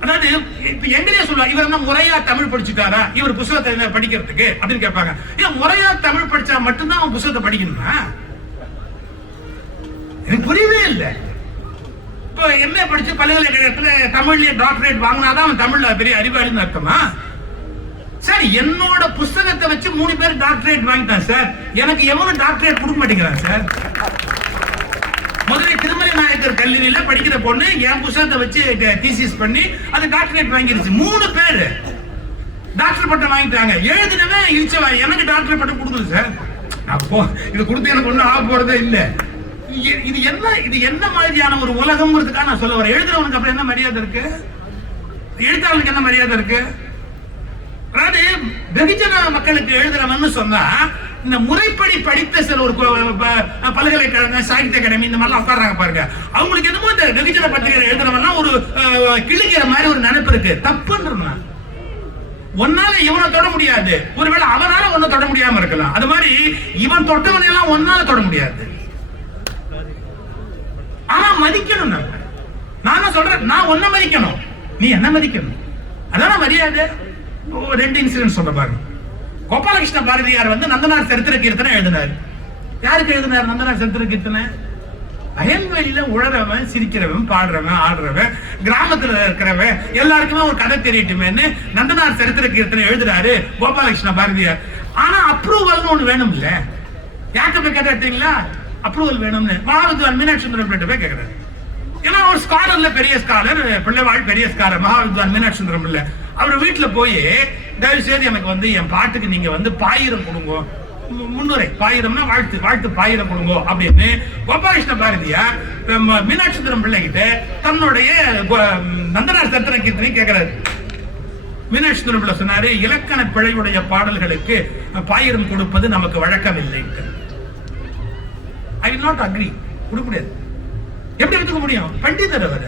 அதாவது இப்ப எங்கேயே சொல்லுவா, இவர் என்ன முறையா தமிழ் படிச்சுட்டாரா, இவர் புத்தகத்தை படிக்கிறதுக்கு அப்படின்னு கேட்பாங்க. ஏன் முறையா தமிழ் படிச்சா மட்டும்தான் அவன் புத்தகத்தை படிக்கணுமா? எனக்கு புரியவே இல்லை. இப்போ என்ன படிச்சு பல்கலைக்கழகத்துல தமிழ்லயே டாக்டரேட் வாங்கினாதான் அவன் தமிழ்ல பெரிய அறிவாளின்னு அர்த்தமா? சார், என்னோட புத்தகத்தை வச்சு 3 பேர் டாக்டரேட் வாங்கிட்டான் சார். எனக்கு எவனும் டாக்டரேட் கொடுக்க மாட்டேங்கிறான் சார். மதுரை திருமலை நாயக்கர் கல்லூரியில படிக்கிற பொண்ணு என் புத்தகத்தை வச்சு தீசிஸ் பண்ணி அது டாக்டரேட் வாங்கிருச்சு. 3 பேர் டாக்டர் பட்டம் வாங்கிட்டாங்க. எழுதினவன் இழிச்சவா எனக்கு டாக்டர் பட்டம் கொடுக்குது சார். அப்போ இது கொடுத்து எனக்கு ஒன்றும் ஆக போறதே இல்லை. இது என்ன மாதிரியான ஒரு உலகம்ங்கிறதுக்காக நான் சொல்ல வரேன். எழுதுறவனுக்கு அப்புறம் என்ன மரியாதை இருக்கு? எழுத்தாளனுக்கு என்ன மரியாதை இருக்கு? அதாவது வெகுஜன மக்களுக்கு எழுதுறவன்னு சொன்னா, இந்த முறைப்படி படித்த சில ஒரு பல்கலைக்கழகம், சாகித்ய அகாடமி இந்த மாதிரிலாம் உட்கார்றாங்க பாருங்க, அவங்களுக்கு என்னமோ இந்த வெகுஜன பத்திரிகை எழுதுறவெல்லாம் ஒரு கிழிக்கிற மாதிரி ஒரு நினைப்பு இருக்கு. தப்புன்றா, ஒன்னால இவனை தொட முடியாது, ஒருவேளை அவனால ஒன்னும் தொட முடியாம இருக்கலாம். அது மாதிரி இவன் தொட்டவனை எல்லாம் ஒன்னால தொட முடியாது. ஆனா மதிக்கணும். நான் சொல்றேன், நான் ஒன்ன மதிக்கணும், நீ என்ன மதிக்கணும், அதான மரியாதை. 2 இன்சிடென்ட் சொல்ற பாருங்க. கோபாலகிருஷ்ண பாரதியார் நந்தனார் சரித்திர கீர்த்தனை எழுதினார். யாருக்கு எழுதினார் நந்தனார் சரித்திர கீர்த்தனை? வயல்வெளியில உழறவன், சிரிக்கிறவன், பாடுறவன், ஆடுறவன், கிராமத்துல இருக்கிறவன் எல்லாருக்குமே ஒரு கதை தெரியட்டுமேன்னு நந்தனார் சரித்திர கீர்த்தனை எழுதுறாரு கோபாலகிருஷ்ண பாரதியார். ஆனா அப்ரூவல்னு ஒண்ணு வேணும் இல்ல? யார்கிட்ட போய் கேட்டீங்களா அப்ரூவல் வேணும்னு? மகாவித்வான் மீனாட்சி சுந்தரம் பிள்ளை போய் கேட்கிறாரு. ஏன்னா ஒரு ஸ்காலர்ல பெரிய ஸ்காலர், பிள்ளைவாழ் பெரிய ஸ்காலர் மகாவித்வான் மீனாட்சி சுந்தரம் பிள்ளை. அவர் வீட்டுல போய், தயவு செய்து எனக்கு என் பாட்டுக்கு நீங்க பாயிரம் கொடுங்க, முன்னுரை பாயிரம்னா வாழ்த்து, வாழ்த்து பாயிரம் கொடுங்க அப்படின்னு கோபாலகிருஷ்ண பாரதியார் மீனாட்சி சுந்தரம் பிள்ளை கிட்ட தன்னுடைய நந்தனார் சரித்திர கீர்த்தனை கேட்கிறாரு. மீனாட்சி சுந்தரம் பிள்ளை சொன்னாரு, இலக்கண பிழையுடைய பாடல்களுக்கு பாயிரம் கொடுப்பது நமக்கு வழக்கம் இல்லை. I will not agri. கொடுக்க முடியாது. எப்படி எடுத்துக்க முடியும்? பண்டிதர் அவர்,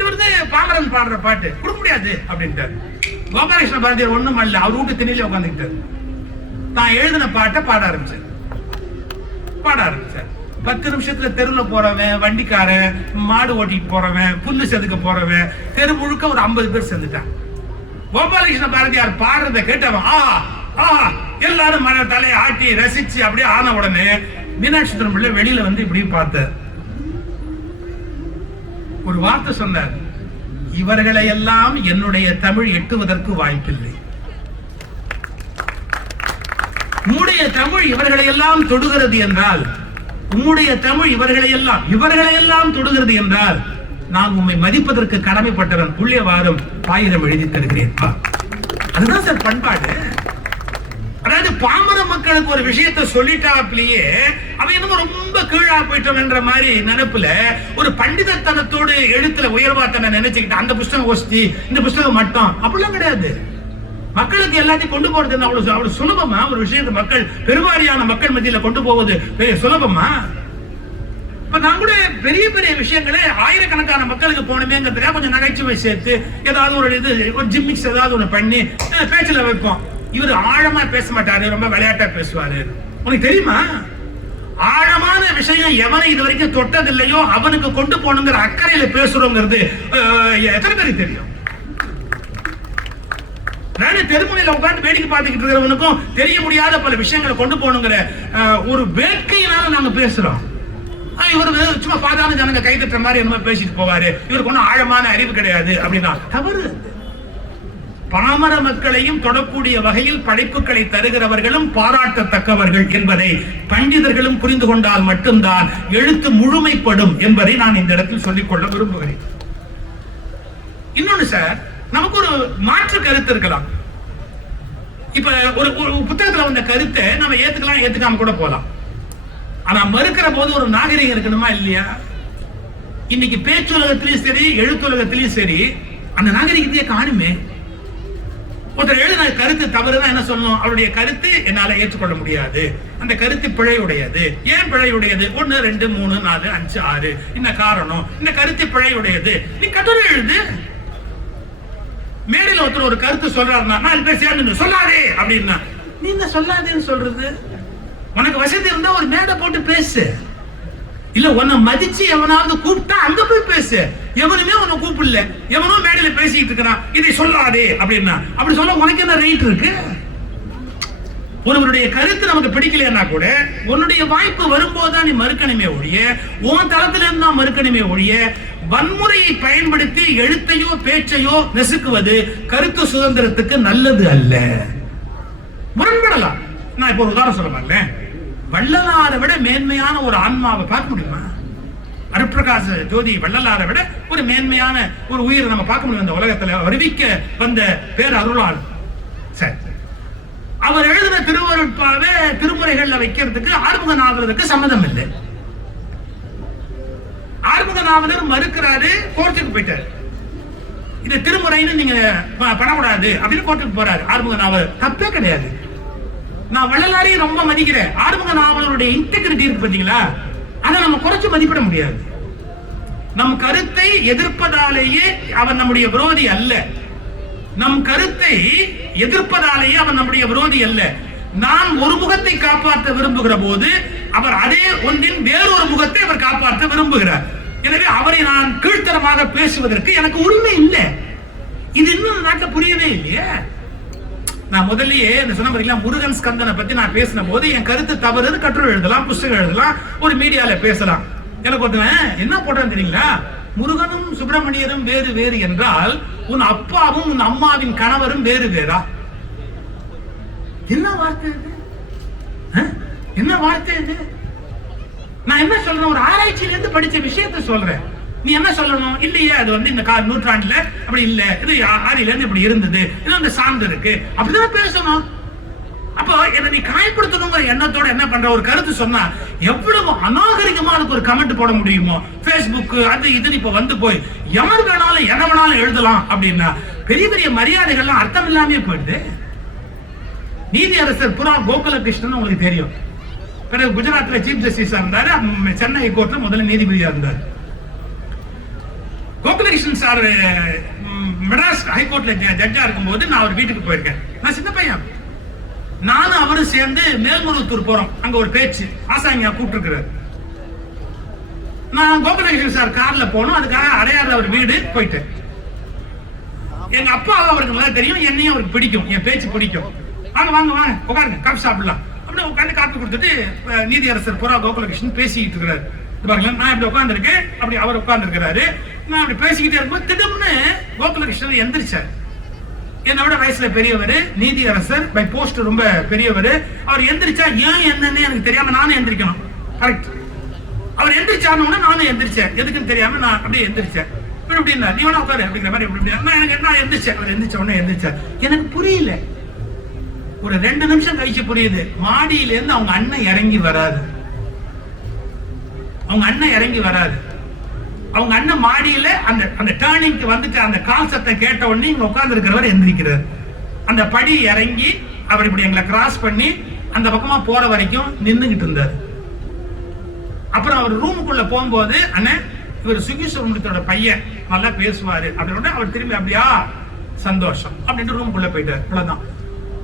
இவர் பாமரன் பாடுற பாட்டு கொடுக்க முடியாது அப்படின்ட்டார். கோபாலகிருஷ்ண பாரதியார் ஒண்ணும் அல்ல, அவர் வீட்டு திணில உட்காந்துக்கிட்டார். தான் எழுதின பாட்டை பாட ஆரம்பிச்சார். பாட ஆரம்பிச்சார். 10 நிமிஷத்துல தெருவில் போறவன், வண்டிக்காரன், மாடு ஓட்டிட்டு போறவன், புல்லு செதுக்க போறவன், தெரு முழுக்க ஒரு 50 பேர் சேர்ந்துட்டான். கோபாலகிருஷ்ண பாரதியார் பாடுறத கேட்டவன் எல்லாரும் மன தலையை ஆட்டி ரசிச்சு அப்படியே ஆன உடனே மீனாட்சி சுந்தரம் பிள்ளை வெளியில வந்து இப்படி பார்த்த ஒரு வார்த்தை சொன்னார், இவர்களை எல்லாம் என்னுடைய தமிழ் எட்டுவதற்கு வாய்ப்பில்லை. உம்முடைய தமிழ் இவர்களை எல்லாம் தொடுகிறது என்றால், உம்முடைய தமிழ் இவர்களை எல்லாம் தொடுகிறது என்றால், நான் உம்மை மதிப்பதற்கு கடமைப்பட்டவன். உள்ளே வாரும், ஆயிரம் எழுதி தருகிறேன். அதுதான் சார் பண்பாடு. அதாவது பாமர மக்களுக்கு ஒரு விஷயத்தை சொல்லிட்டாப்லயே அவன் என்னமோ ரொம்ப கீழா போயிட்டோம் என்ற மாதிரி நினைப்புல ஒரு பண்டிதத்தனத்தோடு எழுத்துல உயர்வா தன்னை நினைச்சுக்கிட்டு அந்த புஸ்தகம் கோஷ்டி, இந்த புஸ்தகம் மட்டும் அப்படிலாம் கிடையாது. மக்களுக்கு எல்லாத்தையும் கொண்டு போறது அவ்வளவு சுலபமா? ஒரு விஷயத்தை மக்கள் பெருவாரியான மக்கள் மத்தியில கொண்டு போவது சுலபமா? இப்ப நான் கூட பெரிய பெரிய விஷயங்களே ஆயிரக்கணக்கான மக்களுக்கு போனமேங்கிறதுக்காக கொஞ்சம் நகைச்சுவை சேர்த்து ஏதாவது ஒரு ஜிம்மிக்ஸ் ஏதாவது ஒண்ணு பண்ணி பேச்சுல வைப்போம். இவர் ஆழமா பேச மாட்டாரு, ரொம்ப விளையாட்டா பேசுவாரு. உனக்கு தெரியுமா, ஆழமான விஷயம் எவனை இது வரைக்கும் தொட்டதில்லையோ அவனுக்கு கொண்டு போகணுங்கிற அக்கறையில பேசுறோங்கிறது எத்தனை பேருக்கு தெரியும்? தெருமுனையில உட்கார்ந்து வேடிக்கை பார்த்துக்கிட்டு இருக்கிறவனுக்கும் தெரிய முடியாத பல விஷயங்களை கொண்டு போகணுங்கிற ஒரு வேட்கையினால நாங்க பேசுறோம். இவரு சும்மா பாதான ஜனங்க கை தட்டுற மாதிரி என்ன பேசிட்டு போவாரு, இவருக்கு ஒன்னும் ஆழமான அறிவு கிடையாது அப்படின்னா தவறு. பாமர மக்களையும் தொடக்கூடிய வகையில் படைப்புகளை தருகிறவர்களும் பாராட்டத்தக்கவர்கள் என்பதை பண்டிதர்களும் புரிந்து கொண்டால் மட்டும்தான் எழுத்து முழுமைப்படும் என்பதை நான் இந்த இடத்தில் சொல்லிக்கொள்ள விரும்புகிறேன். இன்னொன்னு சார், நமக்கு ஒரு மாற்று கருத்து இருக்கலாம். இப்ப ஒரு புத்தகத்துல வந்த கருத்தை நம்ம ஏத்துக்கலாம், ஏத்துக்காம கூட போலாம். ஆனா மறுக்கிற போது ஒரு நாகரிகம் இருக்கணுமா இல்லையா? இன்னைக்கு பேச்சுலகத்திலயும் சரி, எழுத்துலகத்திலயும் சரி, அந்த நாகரிகத்தையே காணுமே. ஒருத்தர் எழுதின கருத்து தவறுதான் என்ன சொல்லணும்? அவருடைய கருத்து என்னால ஏற்றுக்கொள்ள முடியாது, அந்த கருத்து பிழையுடையது. ஏன் பிழையுடையது? 1 2 3 4 5 6 இந்த காரணம், இந்த கருத்து பிழையுடையது. நீ கட்டுரை எழுது. மேடையில் ஒருத்தர் ஒரு கருத்து சொல்றாருன்னா 4 பேர் சேர்ந்து சொல்லாதே அப்படின்னா, நீங்க சொல்லாதேன்னு சொல்றது? உனக்கு வசதி இருந்தா ஒரு மேடை போட்டு பேசு, இல்ல உன்னை மதிச்சு எவனாவது கூப்பிட்டா அங்க போய் பேசு. எவனுமே உன்னை கூப்பிடல, எவனோ மேடையில பேசிட்டு இருக்கிறான், இதை சொல்லாதே அப்படின்னா, அப்படி சொல்ல உனக்கு என்ன ரைட் இருக்கு? ஒருவருடைய கருத்து நமக்கு பிடிக்கலன்னா கூட உன்னுடைய வாய்ப்பு வரும்போதுதான் நீ மறுக்கணுமே ஒழிய, உன் தளத்துல இருந்து தான் மறுக்கணுமே ஒழிய, வன்முறையை பயன்படுத்தி எழுத்தையோ பேச்சையோ நெசுக்குவது கருத்து சுதந்திரத்துக்கு நல்லது அல்ல. முரண்படலாம். நான் இப்ப ஒரு உதாரணம் சொல்ல, வள்ளலாரை விட மேன்மையான ஒரு ஆன்மாவை பார்க்க முடியுமா? அருட்பிரகாச ஜோதி வள்ளலாரை விட ஒரு மேன்மையான ஒரு உயிரை நம்ம பார்க்க முடியும் இந்த உலகத்துல. அறிவிக்க வந்த பேர் அருளால். சரி, அவர் எழுதின திருவருட்பாவே திருமுறைகள்ல வைக்கிறதுக்கு ஆறுமுக நாவலருக்கு சம்மதம் இல்லை. ஆறுமுக நாவலர் மறுக்கிறாரு, கோர்ட்டுக்கு போயிட்டாரு. இது திருமுறைன்னு நீங்க பண்ணக்கூடாது அப்படின்னு கோர்ட்டுக்கு போறாரு. ஆறுமுக நாவலர் தப்பே கிடையாது. நான் வள்ளலாரையும் ரொம்ப மதிக்கிறேன். ஆறுமுக நாவலருடைய இன்டெகிரிட்டி இருக்கு பாத்தீங்களா, அதை நம்ம குறைச்சு மதிப்பிட முடியாது. நம் கருத்தை எதிர்ப்பதாலேயே அவன் நம்முடைய விரோதி அல்ல. நம் கருத்தை எதிர்ப்பதாலேயே அவன் நம்முடைய விரோதி அல்ல. நான் ஒரு முகத்தை காப்பாற்ற விரும்புகிற போது அவர் அதே ஒன்றின் வேறொரு முகத்தை அவர் காப்பாற்ற விரும்புகிறார். எனவே அவரை நான் கீழ்த்தரமாக பேசுவதற்கு எனக்கு உரிமை இல்லை. இது இன்னும் நாட்டில் புரியவே இல்லையே. நான் முதல்லயே சொன்ன மாதிரி முருகன் ஸ்கந்தனை பத்தி நான் பேசின போது என் கருத்து தவறு, கட்டுரை எழுதலாம், புத்தகம் எழுதலாம், ஒரு மீடியால பேசலாம். எனக்கு ஒருத்தன் என்ன போட்டான்னு தெரியுங்களா? முருகனும் சுப்பிரமணியரும் வேறு வேறு என்றால் உன் அப்பாவும் உன் அம்மாவின் கணவரும் வேறு வேறா? என்ன வார்த்தை இது? என்ன வார்த்தை இது? நான் என்ன சொல்றேன்? ஒரு ஆராய்ச்சியில இருந்து படிச்ச விஷயத்தை சொல்றேன். நீ என்ன சொல்லணும்? இல்லையே அது இந்த நூற்றாண்டுல அப்படி இல்ல, இது ஆதியில இருந்து இப்படி இருந்தது, இது அந்த சான்று இருக்கு, அப்படிதான் பேசணும். அப்போ என்ன நீ காயப்படுத்தணுங்கிற எண்ணத்தோட என்ன பண்ற? ஒரு கருத்து சொன்னா எவ்வளவு அநாகரிகமா அதுக்கு ஒரு கமெண்ட் போட முடியுமோ? பேஸ்புக் அது இது இப்ப வந்து போய் யார் வேணாலும் என்ன வேணாலும் எழுதலாம் அப்படின்னா பெரிய பெரிய மரியாதைகள்லாம் அர்த்தம் இல்லாமே போயிடுது. நீதியரசர் புரா கோகுலகிருஷ்ணன் உங்களுக்கு தெரியும். பிறகு குஜராத்ல சீஃப் ஜஸ்டிஸா இருந்தாரு, சென்னை ஹைகோர்ட்ல முதல்ல நீதிபதியா இருந்தார். கோகுலகிருஷ்ணன் சார் மெட்ராஸ் ஹைகோர்ட்ல ஜட்ஜா இருக்கும்போது நான் அவர் வீட்டுக்கு போயிருக்கேன். நான் சின்ன பையன், நானும் அவரும் சேர்ந்து மேல்மருவத்தூர் போறோம். அங்க ஒரு பேச்சு ஆசாமியா கூப்பிட்டுருக்கிறார். நான் கோகுலகிருஷ்ணன் சார் கார்ல போனோம். அதுக்காக அடையாத அவர் வீடு போயிட்டேன். எங்க அப்பா அவருக்கு நல்லா தெரியும், என்னையும் அவருக்கு பிடிக்கும், என் பேச்சு பிடிக்கும். வாங்க வாங்க வாங்க உட்காருங்க, காஃபி சாப்பிடலாம் அப்படியே உட்காந்து காப்பி கொடுத்துட்டு நீதியரசர் புறா கோகுலகிருஷ்ணன் பேசிக்கிட்டு இருக்கிறாரு. பாருங்களேன், நான் இப்படி உட்காந்துருக்கேன், அப்படி அவர் உட்கார்ந்து இருக்கிறாரு. நான் அப்படி பேசிக்கிட்டே இருக்கும்போது திடீர்னு கோகுலகிருஷ்ணன் எந்திரிச்சார். என்னை விட வயசுல பெரியவர், நீதியரசர், பை போஸ்ட் ரொம்ப பெரியவர். அவர் எந்திரிச்சா ஏன் என்னன்னு எனக்கு தெரியாம நானும் எந்திரிக்கணும். கரெக்ட். அவர் எந்திரிச்சானோட நானும் எந்திரிச்சேன். எதுக்குன்னு தெரியாம நான் அப்படியே எந்திரிச்சேன். இப்படி நீ வேணா உட்காரு அப்படிங்கிற மாதிரி எனக்கு என்ன எந்திரிச்சேன். அவர் எந்திரிச்ச உடனே எந்திரிச்சார். எனக்கு புரியல. ஒரு 2 நிமிஷம் கழிச்சு புரியுது. மாடியில இருந்து அவங்க அண்ணன் இறங்கி வராது. அவங்க அண்ணன் இறங்கி வராது. அவங்க அண்ணன் மாடியில அந்த டர்னிங்க்கு வந்துட்டு அந்த கால் சத்தம் கேட்ட உடனே இங்க உட்கார்ந்து இருக்கிறவர் எந்திரிக்கிறார். அந்த படி இறங்கி அவர் இப்படி எங்களை கிராஸ் பண்ணி அந்த பக்கமா போற வரைக்கும் நின்னுகிட்டு இருந்தார். அப்புறம் அவர் ரூமுக்குள்ள போகும்போது, அண்ணன் இவர் சுகிசுவமுத்தோட பையன், நல்லா பேசுவாரு அப்படின்னு அவர் திரும்பி அப்படியா சந்தோஷம் அப்படின்ட்டு ரூமுக்குள்ள போயிட்டார். அவ்வளவுதான்.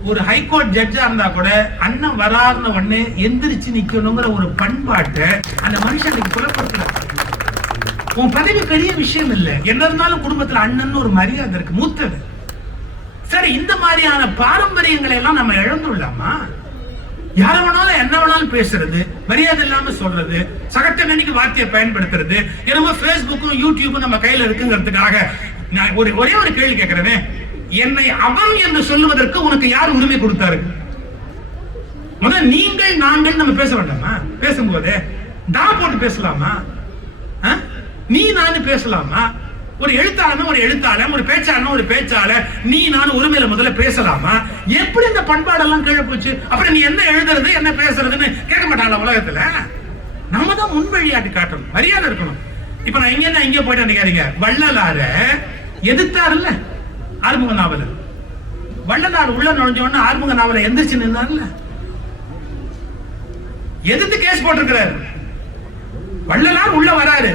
ஒரு ஹைகோர்ட் ஜட்ஜா இருந்தா கூட அண்ணன் வராருன்னு உடனே எந்திரிச்சு நிக்கணுங்கிற ஒரு பண்பாட்டை அந்த மனுஷனுக்கு புலப்படுத்துறாரு. உன் பதவி பெரிய விஷயம் இல்ல, என்ன இருந்தாலும் குடும்பத்துல அண்ணன் ஒரு மரியாதை இருக்கு, மூத்தது. சரி, இந்த மாதிரியான பாரம்பரியங்களை எல்லாம் நம்ம இழந்துள்ளாமா? யார வேணாலும் என்ன வேணாலும் பேசுறது, மரியாதை இல்லாம சொல்றது, சகட்டனிக்கு வார்த்தையை பயன்படுத்துறது, என்னமோ பேஸ்புக்கும் யூடியூபும் நம்ம கையில இருக்குங்கிறதுக்காக நான் ஒரே ஒரு கேள்வி கேட்கிறேன். என்னை அவன் என்று சொல்லுவதற்கு உனக்கு யார் உரிமை கொடுத்தாரு? முதல்ல நீங்கள் நாங்கள் நம்ம பேச வேண்டாமா? பேசும்போது தான் போட்டு பேசலாமா? நீ நானு பேசலாமா? ஒரு எழுத்தாளன் ஒரு எழுத்தாளன், ஒரு பேச்சாளன் ஒரு பேச்சாளர், நீ நான் உரிமையில முதல்ல பேசலாமா? எப்படி இந்த பண்பாடெல்லாம் கீழே போச்சு? அப்புறம் நீ என்ன எழுதுறது என்ன பேசுறதுன்னு கேட்க மாட்டாங்களா உலகத்துல? நம்ம தான் முன்வழியாட்டி காட்டணும், மரியாதை இருக்கணும். இப்ப நான் இங்க போயிட்டு நினைக்காதீங்க, வள்ளலார எதிர்த்தாருல்ல ஆறுமுக நாவலர். வள்ளலார் உள்ள நுழைஞ்ச உடனே ஆறுமுக நாவலை எந்திரிச்சு நின்னார்ல, எதிர்த்து கேஸ் போட்டிருக்கிறாரு. வள்ளலார் உள்ள வராரு,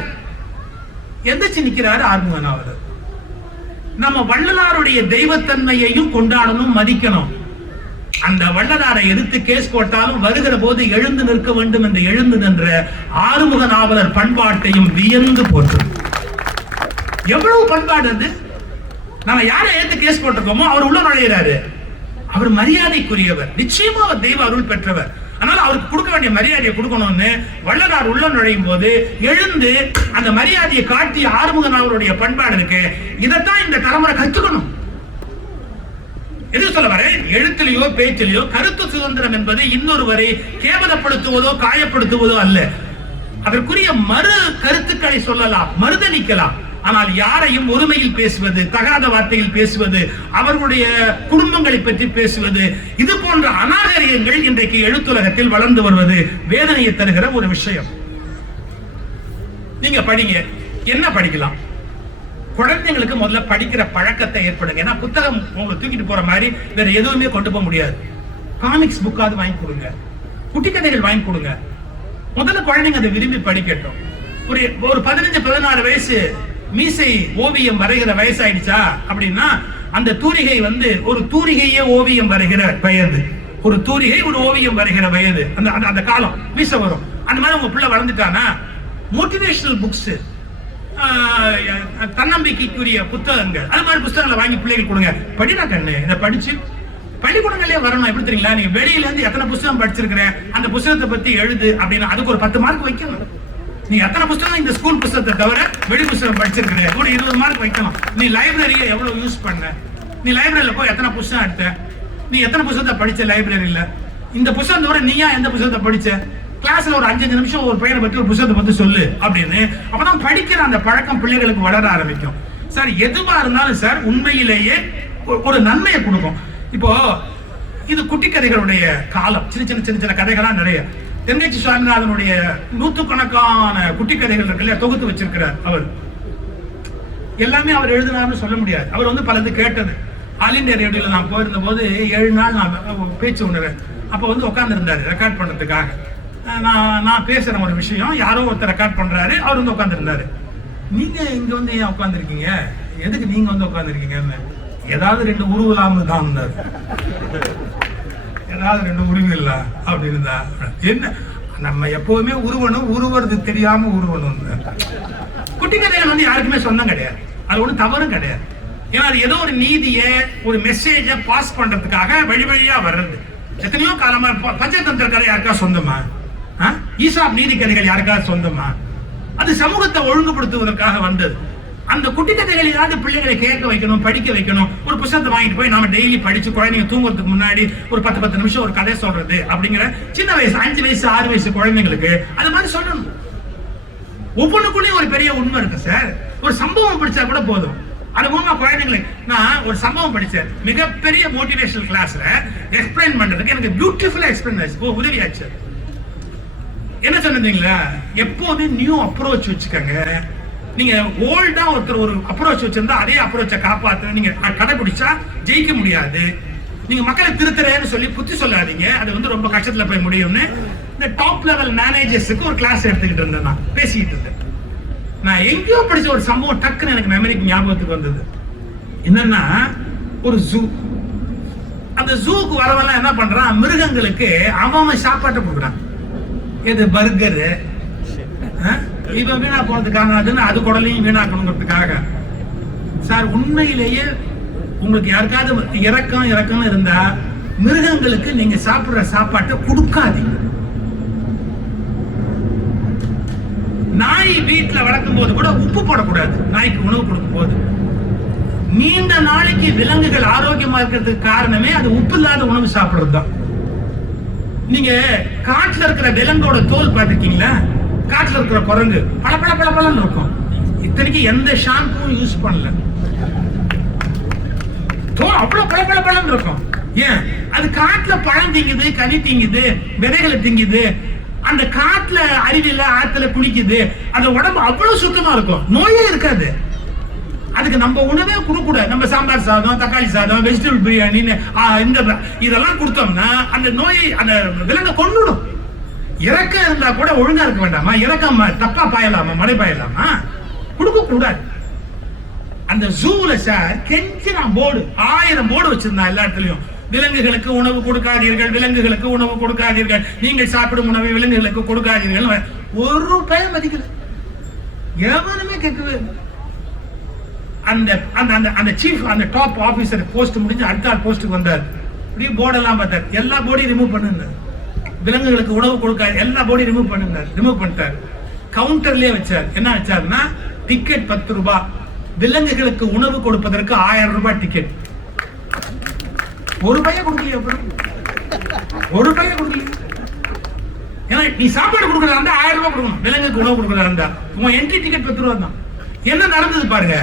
எந்திரிச்சு நிக்கிறாரு ஆறுமுக நாவலர். நம்ம வள்ளலாருடைய தெய்வத்தன்மையையும் கொண்டாடணும், மதிக்கணும். அந்த வள்ளலாரை எதிர்த்து கேஸ் போட்டாலும் வருகிற போது எழுந்து நிற்க வேண்டும் என்று எழுந்து நின்ற ஆறுமுக நாவலர் பண்பாட்டையும் வியந்து போற்று. எவ்வளவு பண்பாடு அது! நாம யாரை ஏத்து கேஸ் போட்டிருக்கோமோ அவர் உள்ள நுழையிறாரு. அவர் மரியாதைக்குரியவர், நிச்சயமா அவர் தெய்வ அருள் பெற்றவர். அதனால அவருக்கு கொடுக்க வேண்டிய மரியாதையை கொடுக்கணும்னு வள்ளலார் உள்ள நுழையும் போது எழுந்து அந்த மரியாதையை காட்டிய ஆறுமுக நாவலுடைய பண்பாடு இருக்கு. இதைத்தான் இந்த தலைமுறை கற்றுக்கணும். எது சொல்ல வரேன்? எழுத்திலேயோ பேச்சிலேயோ கருத்து சுதந்திரம் என்பது இன்னொருவரை கேவலப்படுத்துவதோ காயப்படுத்துவதோ அல்ல. அதற்குரிய மறு கருத்துக்களை சொல்லலாம், மறுதளிக்கலாம். ஆனால் யாரையும் ஒருமையில் பேசுவது, தகாத வார்த்தையில் பேசுவது, அவர்களுடைய குடும்பங்களை பற்றி பேசுவது, இது போன்ற அநாகரிகங்கள் இன்றைக்கு எழுத்துலகத்தில் வளர்ந்து வருவது வேதனையை தருகிற ஒரு விஷயம். நீங்க படிங்க, என்ன படிக்கலாம்? குழந்தைங்களுக்கு முதல்ல படிக்கிற பழக்கத்தை ஏற்படுங்க. ஏன்னா புத்தகம் உங்களை தூக்கிட்டு போற மாதிரி வேற எதுவுமே கொண்டு போக முடியாது. காமிக்ஸ் புக்காவது வாங்கி கொடுங்க, குட்டி கதைகள் வாங்கி கொடுங்க. முதல்ல குழந்தைங்க அதை விரும்பி படிக்கட்டும். ஒரு 15-16 வயசு மீசை ஓவியம் வரைகிற வயசாயிடுச்சா அப்படின்னா அந்த தூரிகை ஒரு தூரிகையே ஓவியம் வரைகிற வயது, ஒரு தூரிகை ஒரு ஓவியம் வரைகிற வயது, அந்த காலம் மீசை வரும். அந்த மாதிரி உங்க பிள்ளை வளர்ந்துட்டானா மோட்டிவேஷனல் புக்ஸ், தன்னம்பிக்கைக்குரிய புத்தகங்கள், அது மாதிரி புத்தகங்களை வாங்கி பிள்ளைகள் கொடுங்க. படிடா கண்ணு, இதை படிச்சு பள்ளிக்கூடங்களே வரணும். எப்படி தெரியுங்களா? நீங்க வெளியில இருந்து எத்தனை புத்தகம் படிச்சிருக்கிறேன், அந்த புத்தகத்தை பத்தி எழுது அப்படின்னா அதுக்கு ஒரு 10 மார்க் வைக்கணும். நீ எத்தனை புத்தகம் இந்த ஸ்கூல் புத்தகத்தை தவிர வெளி புத்தகம் படிச்சிருக்கிற கூட 20 மார்க் வைக்கணும். நீ லைப்ரரியை எவ்வளவு யூஸ் பண்ண, நீ லைப்ரரியில போய் எத்தனை புத்தகம் எடுத்த, நீ எத்தனை புத்தகத்தை படிச்ச லைப்ரரியில, இந்த புத்தகம் தவிர நீயா எந்த புத்தகத்தை படிச்ச, கிளாஸ்ல ஒரு 5 நிமிஷம் ஒரு பையனை பத்தி ஒரு புத்தகத்தை பத்தி சொல்லு அப்படின்னு. அப்பதான் படிக்கிற அந்த பழக்கம் பிள்ளைகளுக்கு வளர ஆரம்பிக்கும். சார் எதுவா இருந்தாலும் சார் உண்மையிலேயே ஒரு நன்மையை கொடுக்கும். இப்போ இது குட்டி கதைகளுடைய காலம், சின்ன சின்ன கதைகளா நிறைய. தென்கட்சி சுவாமிநாதனுடைய 100கணக்கான குட்டி கதைகள் இருக்குல்ல, தொகுத்து வச்சிருக்கிறார். அவர் எல்லாமே அவர் எழுதினார்னு சொல்ல முடியாது. அவர் பலது கேட்டது. ஆல் இந்தியா ரேடியோல நான் போயிருந்த போது 7 நாள் நான் பேச்சு உணர்றேன். அப்ப உட்கார்ந்து இருந்தாரு ரெக்கார்ட் பண்றதுக்காக. நான் பேசுற ஒரு விஷயம் யாரோ ஒருத்தர் ரெக்கார்ட் பண்றாரு, அவர் உட்கார்ந்து இருந்தாரு. நீங்க இங்க ஏன் உட்கார்ந்து இருக்கீங்க, எதுக்கு நீங்க உட்கார்ந்து இருக்கீங்கன்னு, ஏதாவது 2 உருவலாம்னு தான் இருந்தாரு. ஏதாவது 2 உருவில்ல அப்படின்னு தான். என்ன நம்ம எப்பவுமே உருவது தெரியாம உருவணும். குட்டி கதைகள் வந்து யாருக்குமே சொந்தம் கிடையாது, அது ஒன்றும் தவறும் கிடையாது. ஏன்னா அது ஏதோ ஒரு நீதியை ஒரு மெசேஜை பாஸ் பண்றதுக்காக வழி வழியா வர்றது. எத்தனையோ காலமா பஞ்சதந்திர கதை யாருக்கா சொந்தமா? ஈசாப் நீதி கதைகள் யாருக்காவது சொந்தமா? அது சமூகத்தை ஒழுங்குபடுத்துவதற்காக வந்தது. அந்த குட்டி கதைகள் ஏதாவது பிள்ளைகளை கேட்க வைக்கணும், படிக்க வைக்கணும். ஒரு புத்தகத்தை வாங்கிட்டு போய் நாம டெய்லி படிச்சு குழந்தைங்க தூங்குறதுக்கு முன்னாடி ஒரு 10 நிமிஷம் ஒரு கதை சொல்றது அப்படிங்கிற சின்ன வயசு 5 வயசு 6 வயசு குழந்தைங்களுக்கு அது மாதிரி சொல்லணும். ஒவ்வொன்றுக்குள்ளேயும் ஒரு பெரிய உண்மை இருக்கு சார். ஒரு சம்பவம் படிச்சா கூட போதும். அது மூலமா குழந்தைங்களுக்கு நான் ஒரு சம்பவம் படிச்சேன். மிகப்பெரிய மோட்டிவேஷனல் கிளாஸ்ல எக்ஸ்பிளைன் பண்றதுக்கு எனக்கு பியூட்டிஃபுல்லா எக்ஸ்பிளைன் ஆச்சு, உதவியாச்சு. என்ன சொன்னீங்களா, எப்போதுமே நியூ அப்ரோச் வச்சுக்கோங்க. நீங்க ஓல்டா ஒருத்தர் ஒரு அப்ரோச் வச்சிருந்தா அதே அப்ரோச்சை காப்பாத்து நீங்க கடைபிடிச்சா ஜெயிக்க முடியாது. நீங்க மக்களை திருத்துறேன்னு சொல்லி புத்தி சொல்லாதீங்க, அது வந்து ரொம்ப கஷ்டத்துல போய் முடியும்னு இந்த டாப் லெவல் மேனேஜர்ஸுக்கு ஒரு கிளாஸ் எடுத்துக்கிட்டு இருந்தேன். நான் பேசிக்கிட்டு இருந்தேன். நான் எங்கேயோ படிச்ச ஒரு சம்பவம் டக்குன்னு எனக்கு மெமரிக்கு ஞாபகத்துக்கு வந்தது. என்னன்னா, ஒரு ஜூ, அந்த ஜூக்கு வரவெல்லாம் என்ன பண்றான், மிருகங்களுக்கு அவன் சாப்பாட்டை கொடுக்குறான். எது பர்கரு, இவன் வீணா போனதுக்கான அது குடலையும் வீணாக்கணுங்கிறதுக்காக. சார் உண்மையிலேயே உங்களுக்கு யாருக்காவது இறக்கம் இருந்தா மிருகங்களுக்கு நீங்க சாப்பிடுற சாப்பாட்டை கொடுக்காதீங்க. நாய் வீட்டுல வளர்க்கும் போது கூட உப்பு போடக்கூடாது. நாய்க்கு உணவு கொடுக்கும் போது நீண்ட நாளைக்கு விலங்குகள் ஆரோக்கியமா இருக்கிறதுக்கு காரணமே அது உப்பு இல்லாத உணவு சாப்பிடுறது தான். நீங்க காட்டுல இருக்கிற விலங்கோட தோல் பார்த்திருக்கீங்களா? காட்டுல இருக்கிற குரங்கு பல பல பல பலன்னு இருக்கும். இத்தனைக்கு எந்த ஷாம்பும் யூஸ் பண்ணல, தோல் அவ்வளவு பல பல பலன்னு இருக்கும். ஏன்? அது காட்டுல பழம் திங்குது, கனி திங்குது, விதைகளை திங்குது. அந்த காட்டுல அருவியில ஆத்துல குளிக்குது. அந்த உடம்பு அவ்வளவு சுத்தமா இருக்கும், நோயே இருக்காது. அதுக்கு நம்ம உணவே கொடுக்கூடாது. நம்ம சாம்பார் சாதம், தக்காளி சாதம், வெஜிடபிள் பிரியாணி இதெல்லாம் கொடுத்தோம்னா அந்த நோயை அந்த விலங்கை கொன்னுடும். இறக்கம் இருந்தா கூட ஒழுங்கா இருக்க வேண்டாமா? இறக்கம் தப்பா பாயலாமா, மழை பாயலாமா? கொடுக்க கூடாது. அந்த ஜூல சார் கெஞ்சினா போர்டு 1000 போர்டு வச்சிருந்தா எல்லா இடத்துலயும். விலங்குகளுக்கு உணவு கொடுக்காதீர்கள், விலங்குகளுக்கு உணவு கொடுக்காதீர்கள், நீங்கள் சாப்பிடும் உணவை விலங்குகளுக்கு கொடுக்காதீர்கள். ஒரு பயம் மதிக்கல, எவனுமே கேட்கவே. அந்த அந்த அந்த சீஃப், அந்த டாப் ஆபீசர் போஸ்ட் முடிஞ்சு அடுத்த போஸ்டுக்கு வந்தார். இப்படியே போர்டெல்லாம் பார்த்தார். எல்லா போர்டையும் ரிமூவ் பண்ணுங்க, விலங்குகளுக்கு உணவு கொடுக்காது, எல்லா போர்டையும் ரிமூவ் பண்ணுங்க. ரிமூவ் பண்ணிட்டார். கவுண்டர்லயே வச்சார். என்ன வச்சாருன்னா, டிக்கெட் 10 ரூபாய், விலங்குகளுக்கு உணவு கொடுப்பதற்கு 1000 ரூபாய் டிக்கெட். ஒரு பையன் கொடுக்கலையே, ஒரு பையன் கொடுக்கலையே. ஏன்னா நீ சாப்பாடு கொடுக்கறதா இருந்தா 1000 ரூபாய் கொடுக்கணும், விலங்குக்கு உணவு கொடுக்கறதா இருந்தா உன் என்ட்ரி டிக்கெட் 10 ரூபாய் தான். என்ன நடந்தது பாருங்க.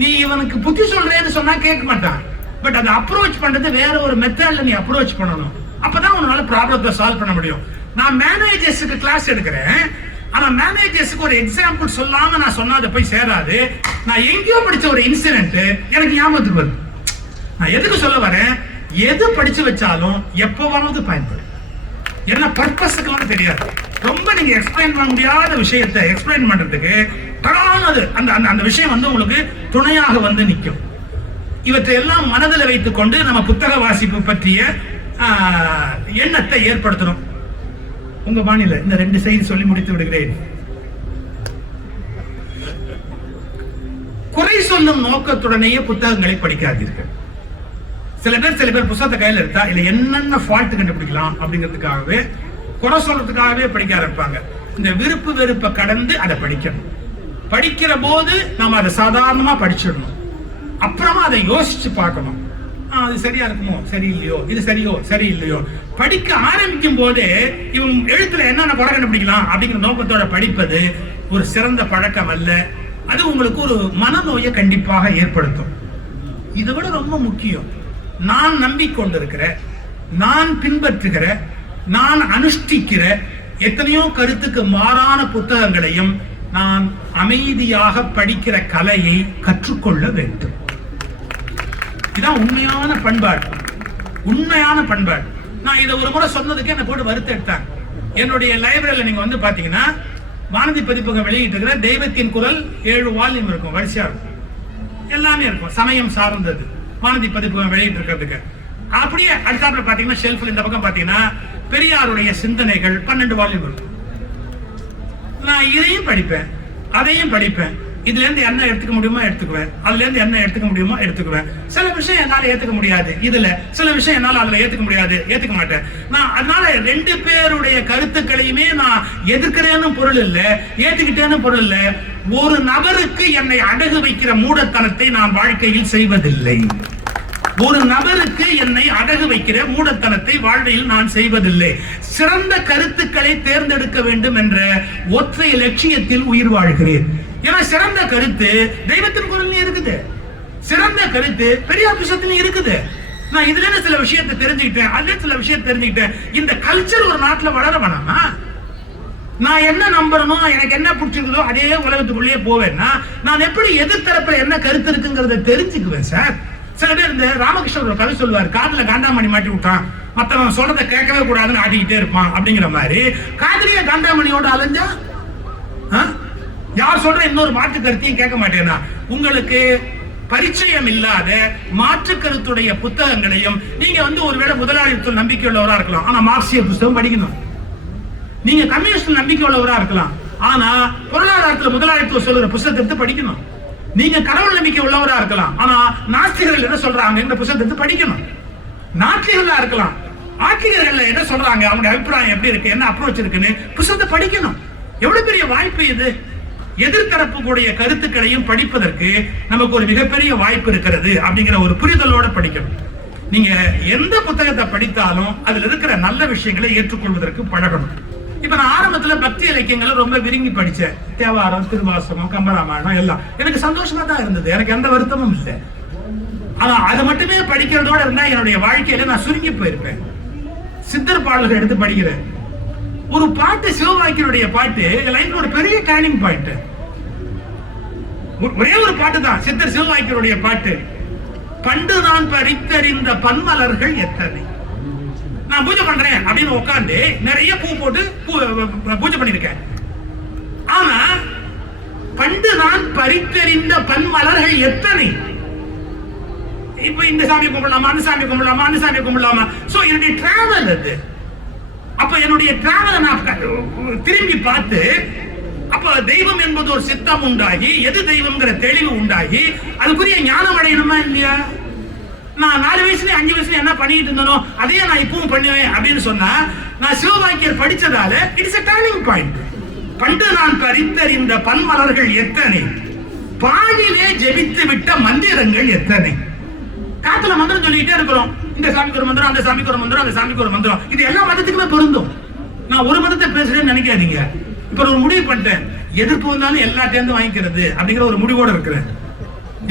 நீ இவனுக்கு புத்தி சொல்றேன்னு சொன்னா கேட்க மாட்டான். பட் அதை அப்ரோச் பண்றது வேற ஒரு மெத்தட்ல நீ அப்ரோச் பண்ணணும். அப்பதான் உன்னால ப்ராப்ளத்தை சால்வ் பண்ண முடியும். நான் மேனேஜர்ஸுக்கு கிளாஸ் எடுக்கிறேன். ஆனா மேனேஜர்ஸுக்கு ஒரு எக்ஸாம்பிள் சொல்லாம நான் சொன்னா அதை போய் சேராது. நான் எங்கேயோ படிச்ச ஒரு இன்சிடென்ட் எனக்கு ஞாபகத்துக்கு வருது. நான் எதுக்கு சொல்ல வரேன், எது படிச்சு வச்சாலும் எப்பவாவது பயன்படும். என்ன பர்பஸ்க்குலாம் தெரியாது. ரொம்ப நீங்க எக்ஸ்பிளைன் பண்ண முடியாத விஷயத்தை எக்ஸ்பிளைன் பண்றதுக்கு அந்த விஷயம் வந்து உங்களுக்கு துணையாக வந்து நிற்கும். இவற்றை எல்லாம் மனதில் வைத்துக் கொண்டு நம்ம புத்தக வாசிப்பு பற்றிய எண்ணத்தை ஏற்படுத்தணும். உங்க பாணியில இந்த 2 செய்தி சொல்லி முடித்து விடுகிறேன். குறை சொல்லும் நோக்கத்துடனேயே புத்தகங்களை படிக்காதீர்கள். சில பேர் புத்தகத்தை கையில் எடுத்தா இல்ல என்னென்ன ஃபால்ட் கண்டுபிடிக்கலாம் அப்படிங்கிறதுக்காகவே, குறை சொல்றதுக்காகவே படிக்க ஆரம்பிப்பாங்க. இந்த விருப்பு வெறுப்பை கடந்து அதை படிக்கணும். படிக்கிற போது நாம அதை சாதாரணமா படிச்சிடணும். அப்புறமா அதை யோசிச்சு பார்க்கணும். அது சரியா இருக்குமோ சரியில்லையோ, இது சரியோ சரியில்லையோ. படிக்க ஆரம்பிக்கும் போதே இவன் எழுத்துல என்னென்ன குறை கண்டுபிடிக்கலாம் அப்படிங்கிற நோக்கத்தோட படிப்பது ஒரு சிறந்த பழக்கம் அல்ல. அது உங்களுக்கு ஒரு மனநோயை கண்டிப்பாக ஏற்படுத்தும். இதை விட ரொம்ப முக்கியம், நான் நம்பிக்கொண்டிருக்கிற, நான் பின்பற்றுகிற, நான் அனுஷ்டிக்கிற எத்தனையோ கருத்துக்கு மாறான புத்தகங்களையும் நான் அமைதியாக படிக்கிற கலையை கற்றுக்கொள்ள வேண்டும். இதான் உண்மையான பண்பாடு, உண்மையான பண்பாடு. நான் இதை ஒரு முறை சொன்னதுக்கு என்ன போட்டு வருத்த எடுத்தாங்க. என்னுடைய லைப்ரரியில நீங்க வந்து பாத்தீங்கன்னா வானதி பதிப்பகம் வெளியிட்டு இருக்கிற தெய்வத்தின் குரல் 7 வால்யூம் இருக்கும், வரிசையா இருக்கும், எல்லாமே இருக்கும், சமயம் சார்ந்தது. வானதி பதிப்பகம் வெளியிட்டு இருக்கிறதுக்கு அப்படியே அடுத்தாப்புல பாத்தீங்கன்னா ஷெல்ஃப்ல இந்த பக்கம் பாத்தீங்கன்னா பெரியாருடைய சிந்தனைகள் 12 வால்யூம் இருக்கு. நான் இதையும் படிப்பேன், அதையும் படிப்பேன். இதுல இருந்து என்ன எடுத்துக்க முடியுமோ எடுத்துக்குவேன், அதுல இருந்து என்ன எடுத்துக்க முடியுமோ எடுத்துக்குவேன். சில விஷயம் என்னால ஏத்துக்க முடியாது, இதுல சில விஷயம் என்னால அதுல ஏத்துக்க முடியாது, ஏத்துக்க மாட்டேன். நான் அதனால 2 பேருடைய கருத்துக்களையுமே நான் எதிர்க்கிறேன்னு பொருள் இல்ல, ஏத்துக்கிட்டேன்னு பொருள் இல்ல. ஒரு நபருக்கு என்னை அடகு வைக்கிற மூடத்தனத்தை நான் வாழ்க்கையில் செய்வதில்லை. ஒரு நபருக்கு என்னை அடகு வைக்கிற மூடத்தனத்தை வாழ்வில் நான் செய்வதில்லை. சிறந்த கருத்துக்களை தேர்ந்தெடுக்க வேண்டும் என்ற ஒற்றை லட்சியத்தில் உயிர் வாழ்கிறேன். ஏன்னா சிறந்த கருத்து தெய்வத்தின் குரல்ல இருக்குது, சிறந்த கருத்து பெரியார் புத்தகத்திலும் இருக்குது. நான் இதுல சில விஷயத்தை தெரிஞ்சுக்கிட்டேன், அதுல சில விஷயத்தை தெரிஞ்சுக்கிட்டேன். இந்த கல்ச்சர் ஒரு நாட்டுல வளர வேணாமா? நான் என்ன நம்புறனோ, எனக்கு என்ன பிடிச்சிருக்குதோ அதே உலகத்துக்குள்ளேயே போவேன்னா நான் எப்படி எதிர்த்தரப்புல என்ன கருத்து இருக்குங்கிறத தெரிஞ்சுக்குவேன் சார். சில பேர் இந்த ராமகிருஷ்ணன் ஒரு கதை சொல்லுவார், காதுல காண்டாமணி மாட்டி விட்டான், மத்தவன் சொல்றதை கேட்கவே கூடாதுன்னு ஆட்டிக்கிட்டே இருப்பான் அப்படிங்கிற மாதிரி. காதலிய காண்டாமணியோட அலைஞ்சா யார் சொல்ற இன்னொரு மாற்று கருத்தையும் கேட்க மாட்டேன்னா, உங்களுக்கு பரிச்சயம் இல்லாத மாற்று கருத்துடைய புத்தகங்களையும் நீங்க ஒருவேளை முதலாளித்துவ நம்பிக்கை உள்ளவரா இருக்கலாம், ஆனா மார்க்சிய புத்தகம் படிக்கணும். நீங்க கம்யூனிஸ்ட் நம்பிக்கை உள்ளவரா இருக்கலாம், ஆனா பொருளாதாரத்துல முதலாளித்துவ சொல்ற புத்தகத்தை படிக்கணும். நீங்க கடவுள் நம்பிக்கை உள்ளவரா இருக்கலாம், ஆனா நாஸ்திகர்கள் என்ன சொல்றாங்க இந்த புத்தகத்தை படிக்கணும். நாத்திகர்களா இருக்கலாம், ஆத்திகர்கள் என்ன சொல்றாங்க, அவங்க அபிப்பிராயம் எப்படி இருக்கு, என்ன அப்ரோச் இருக்குன்னு புத்தகத்தை படிக்கணும். எவ்வளவு பெரிய வாய்ப்பு இது! எதிர்த்தரப்பு கூடிய கருத்துக்களையும் படிப்பதற்கு நமக்கு ஒரு மிகப்பெரிய வாய்ப்பு இருக்கிறது அப்படிங்கிற ஒரு புரிதலோட படிக்கணும். நீங்க எந்த புத்தகத்தை படித்தாலும் அதுல இருக்கிற நல்ல விஷயங்களை ஏற்றுக்கொள்வதற்கு பழகணும். இப்ப நான் ஆரம்பத்துல பக்தி இலக்கியங்களை ரொம்ப விரும்பி படிச்சேன். தேவாரம், திருவாசகம், கம்பராமாயணம் எல்லாம் எனக்கு சந்தோஷமா தான் இருந்தது, எனக்கு எந்த வருத்தமும் இல்லை. ஆனா அதை மட்டுமே படிக்கிறதோட இருந்தா என்னுடைய வாழ்க்கையில நான் சுருங்கி போயிருப்பேன். சித்தர் பாடல்கள் எடுத்து படிக்கிறேன். ஒரு பாட்டு, சிவவாக்கியனுடைய பாட்டு லைஃப்ல ஒரு பெரிய டர்னிங் பாயிண்ட். ஒரே ஒரு பாட்டு தான் சித்தர் சிவவாக்கியனுடைய பாட்டு. பண்டு நான் பறித்தறிந்த பன்மலர்கள் எத்தனை. நான் பூஜை பண்றேன் அப்படின்னு உட்கார்ந்து நிறைய பூ போட்டு பூஜை பண்ணிருக்கேன். ஆனா பண்டு நான் பறித்தறிந்த பன்மலர்கள் எத்தனை. இப்ப இந்த சாமி கும்பிடலாமா, அந்த சாமி கும்பிடலாமா, அந்த சாமி கும்பிடலாமா. சோ என்னுடைய டிராவல் அது. அப்ப என்னுடைய டிராவலை நான் திரும்பி பார்த்து, அப்ப தெய்வம் என்பது ஒரு சித்தம் உண்டாகி, எது தெய்வம்ங்கிற தெளிவு உண்டாகி, அதுக்குரிய ஞானம் அடையணுமா இல்லையா? நான் 4 வயசுல 5 வயசுல என்ன பண்ணிட்டு இருந்தனோ அதையே நான் இப்பவும் பண்ணுவேன் அப்படின்னு சொன்னா, நான் சிவவாக்கியர் படிச்சதால இட்ஸ் a turning point. பண்டு நான் பறித்தறிந்த பன்மலர்கள் எத்தனை, பாடிலே ஜெபித்து விட்ட மந்திரங்கள் எத்தனை. காத்துல மந்திரம் சொல்லிக்கிட்டே இருக்கிறோம், இந்த சாமிக்கு ஒரு மந்திரம், அந்த சாமிக்கு ஒரு மந்திரம், அந்த சாமிக்கு ஒரு மந்திரம். இது எல்லா மதத்துக்குமே பொருந்தும். நான் ஒரு மதத்தை பேசுறேன்னு நினைக்காதீங்க. இப்ப ஒரு முடிவு பண்ணிட்டேன், எதிர்ப்பு வந்தாலும் எல்லாத்தையும் வாங்கிக்கிறது அப்படிங்கிற ஒரு முடிவோட இருக்கிறேன்.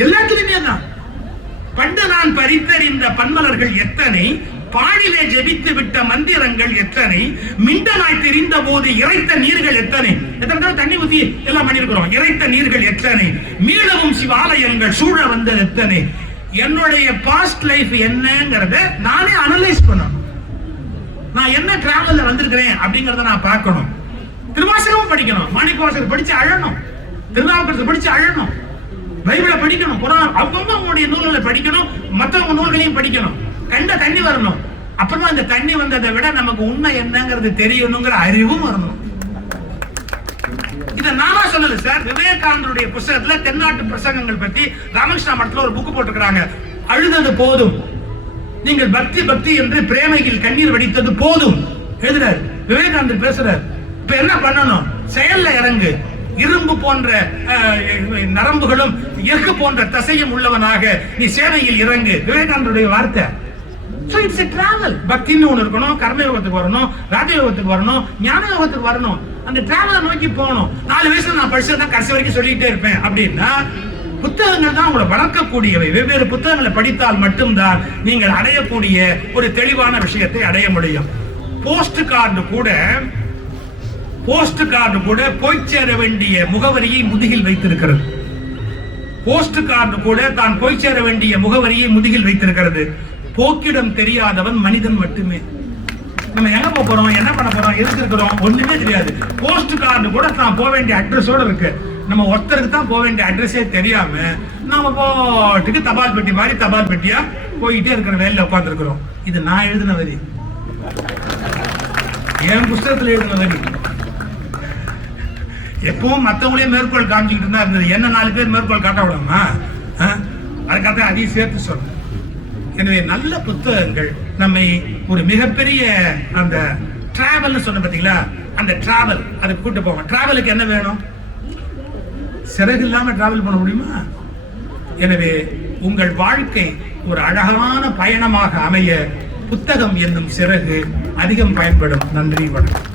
எல்லாத்துலயுமே தான். பண்டு நான் பறித்தறிந்த பன்மலர்கள் எத்தனை, பாடிலே ஜெபித்து விட்ட மந்திரங்கள் எத்தனை, மிண்டனாய் தெரிந்த போது இறைத்த நீர்கள் எத்தனை. எத்தனை தண்ணி ஊத்தி எல்லாம் பண்ணிருக்கிறோம். இறைத்த நீர்கள் எத்தனை, மீளவும் சிவாலயங்கள் சூழ வந்தது எத்தனை. என்னுடைய பாஸ்ட் லைஃப் என்னங்கறத நானே அனலைஸ் பண்ணணும். நான் என்ன டிராவல்ல வந்திருக்கிறேன் அப்படிங்கறத நான் பார்க்கணும். திருவாசகம் படிக்கணும், மாணிக்கவாசகர் படிச்சு அழணும், திருநாவுக்கரசர் படிச்சு அழணும், பைபிளை படிக்கணும், குர்ஆன் அவங்களுடைய நூல்களை படிக்கணும், மற்றவங்க நூல்களையும் படிக்கணும். கண்ட தண்ணி வரணும். அப்புறமா இந்த தண்ணி வந்ததை விட நமக்கு உண்மை என்னங்கிறது தெரியணுங்கிற அறிவும் வரணும். இத நானா சொல்லல சார், விவேகானந்தருடைய புத்தகத்துல தென்னாட்டு பிரசங்கங்கள் பத்தி ராமகிருஷ்ண மடத்துல ஒரு புக் போட்டுக்கிறாங்க. அழுதது போதும், நீங்கள் பக்தி பக்தி என்று பிரேமையில் கண்ணீர் வடித்தது போதும் எழுதுறாரு விவேகானந்தர். பேசுறாரு, இப்ப என்ன பண்ணணும், செயல்ல இறங்கு. இரும்பு போன்ற நரம்புகளும் எஃகு போன்ற தசையும் உள்ளவனாக நீ சேவையில் இறங்கு, விவேகானந்தருடைய வார்த்தை. So it's a travel. பக்தின்னு ஒண்ணு இருக்கணும், கர்மயோகத்துக்கு வரணும், ராஜயோகத்துக்கு வரணும், ஞான யோகத்துக்கு வரணும். அந்த டிராவலை நோக்கி போகணும். 4 வயசுல நான் படிச்சதான் கடைசி வரைக்கும் சொல்லிட்டே இருப்பேன் அப்படின்னா, புத்தகங்கள் தான் உங்களை வளர்க்கக்கூடியவை. வெவ்வேறு புத்தகங்களை படித்தால் மட்டும்தான் நீங்கள் அடையக்கூடிய ஒரு தெளிவான விஷயத்தை அடைய முடியும். போஸ்ட் கார்டு கூட போய் சேர வேண்டிய முகவரியை முதுகில் வைத்திருக்கிறது. போஸ்ட் கார்டு கூட தான் போய் சேர வேண்டிய முகவரியை முதுகில் வைத்திருக்கிறது. போக்கிடம் தெரியாதவன் மனிதன் மட்டுமே. நம்ம எங்க போறோம், என்ன பண்ண போறோம், எதுக்கு இருக்கிறோம் ஒண்ணுமே தெரியாது. போஸ்ட் கார்டு கூட தான் போக வேண்டிய அட்ரஸோட இருக்கு. நம்ம ஒருத்தருக்கு தான் போக வேண்டிய அட்ரஸே தெரியாம நாம போட்டுக்கு தபால் பெட்டி மாதிரி தபால் பெட்டியா போயிட்டே இருக்கிற வேலையில உட்கார்ந்துருக்கிறோம். இது நான் எழுதின வரி, என் புஸ்தகத்துல எழுதின வரி. எப்பவும் மத்தவங்களே மேற்கோள் காமிச்சுக்கிட்டு இருந்தா இருந்தது, என்ன 4 பேர் மேற்கோள் காட்ட விடாமா? அதுக்காக அதையும் சேர்த்து சொல்றேன். எனவே நல்ல புத்தகங்கள் நம்மை ஒரு மிகப்பெரிய அந்த டிராவல்னு சொன்ன பாத்தீங்களா, அந்த டிராவல் அதுக்கு கூட்டு போவோம். டிராவலுக்கு என்ன வேணும்? சிறகு இல்லாம டிராவல் பண்ண முடியுமா? எனவே உங்கள் வாழ்க்கை ஒரு அழகான பயணமாக அமைய புத்தகம் என்னும் சிறகு அதிகம் பயன்படும். நன்றி, வணக்கம்.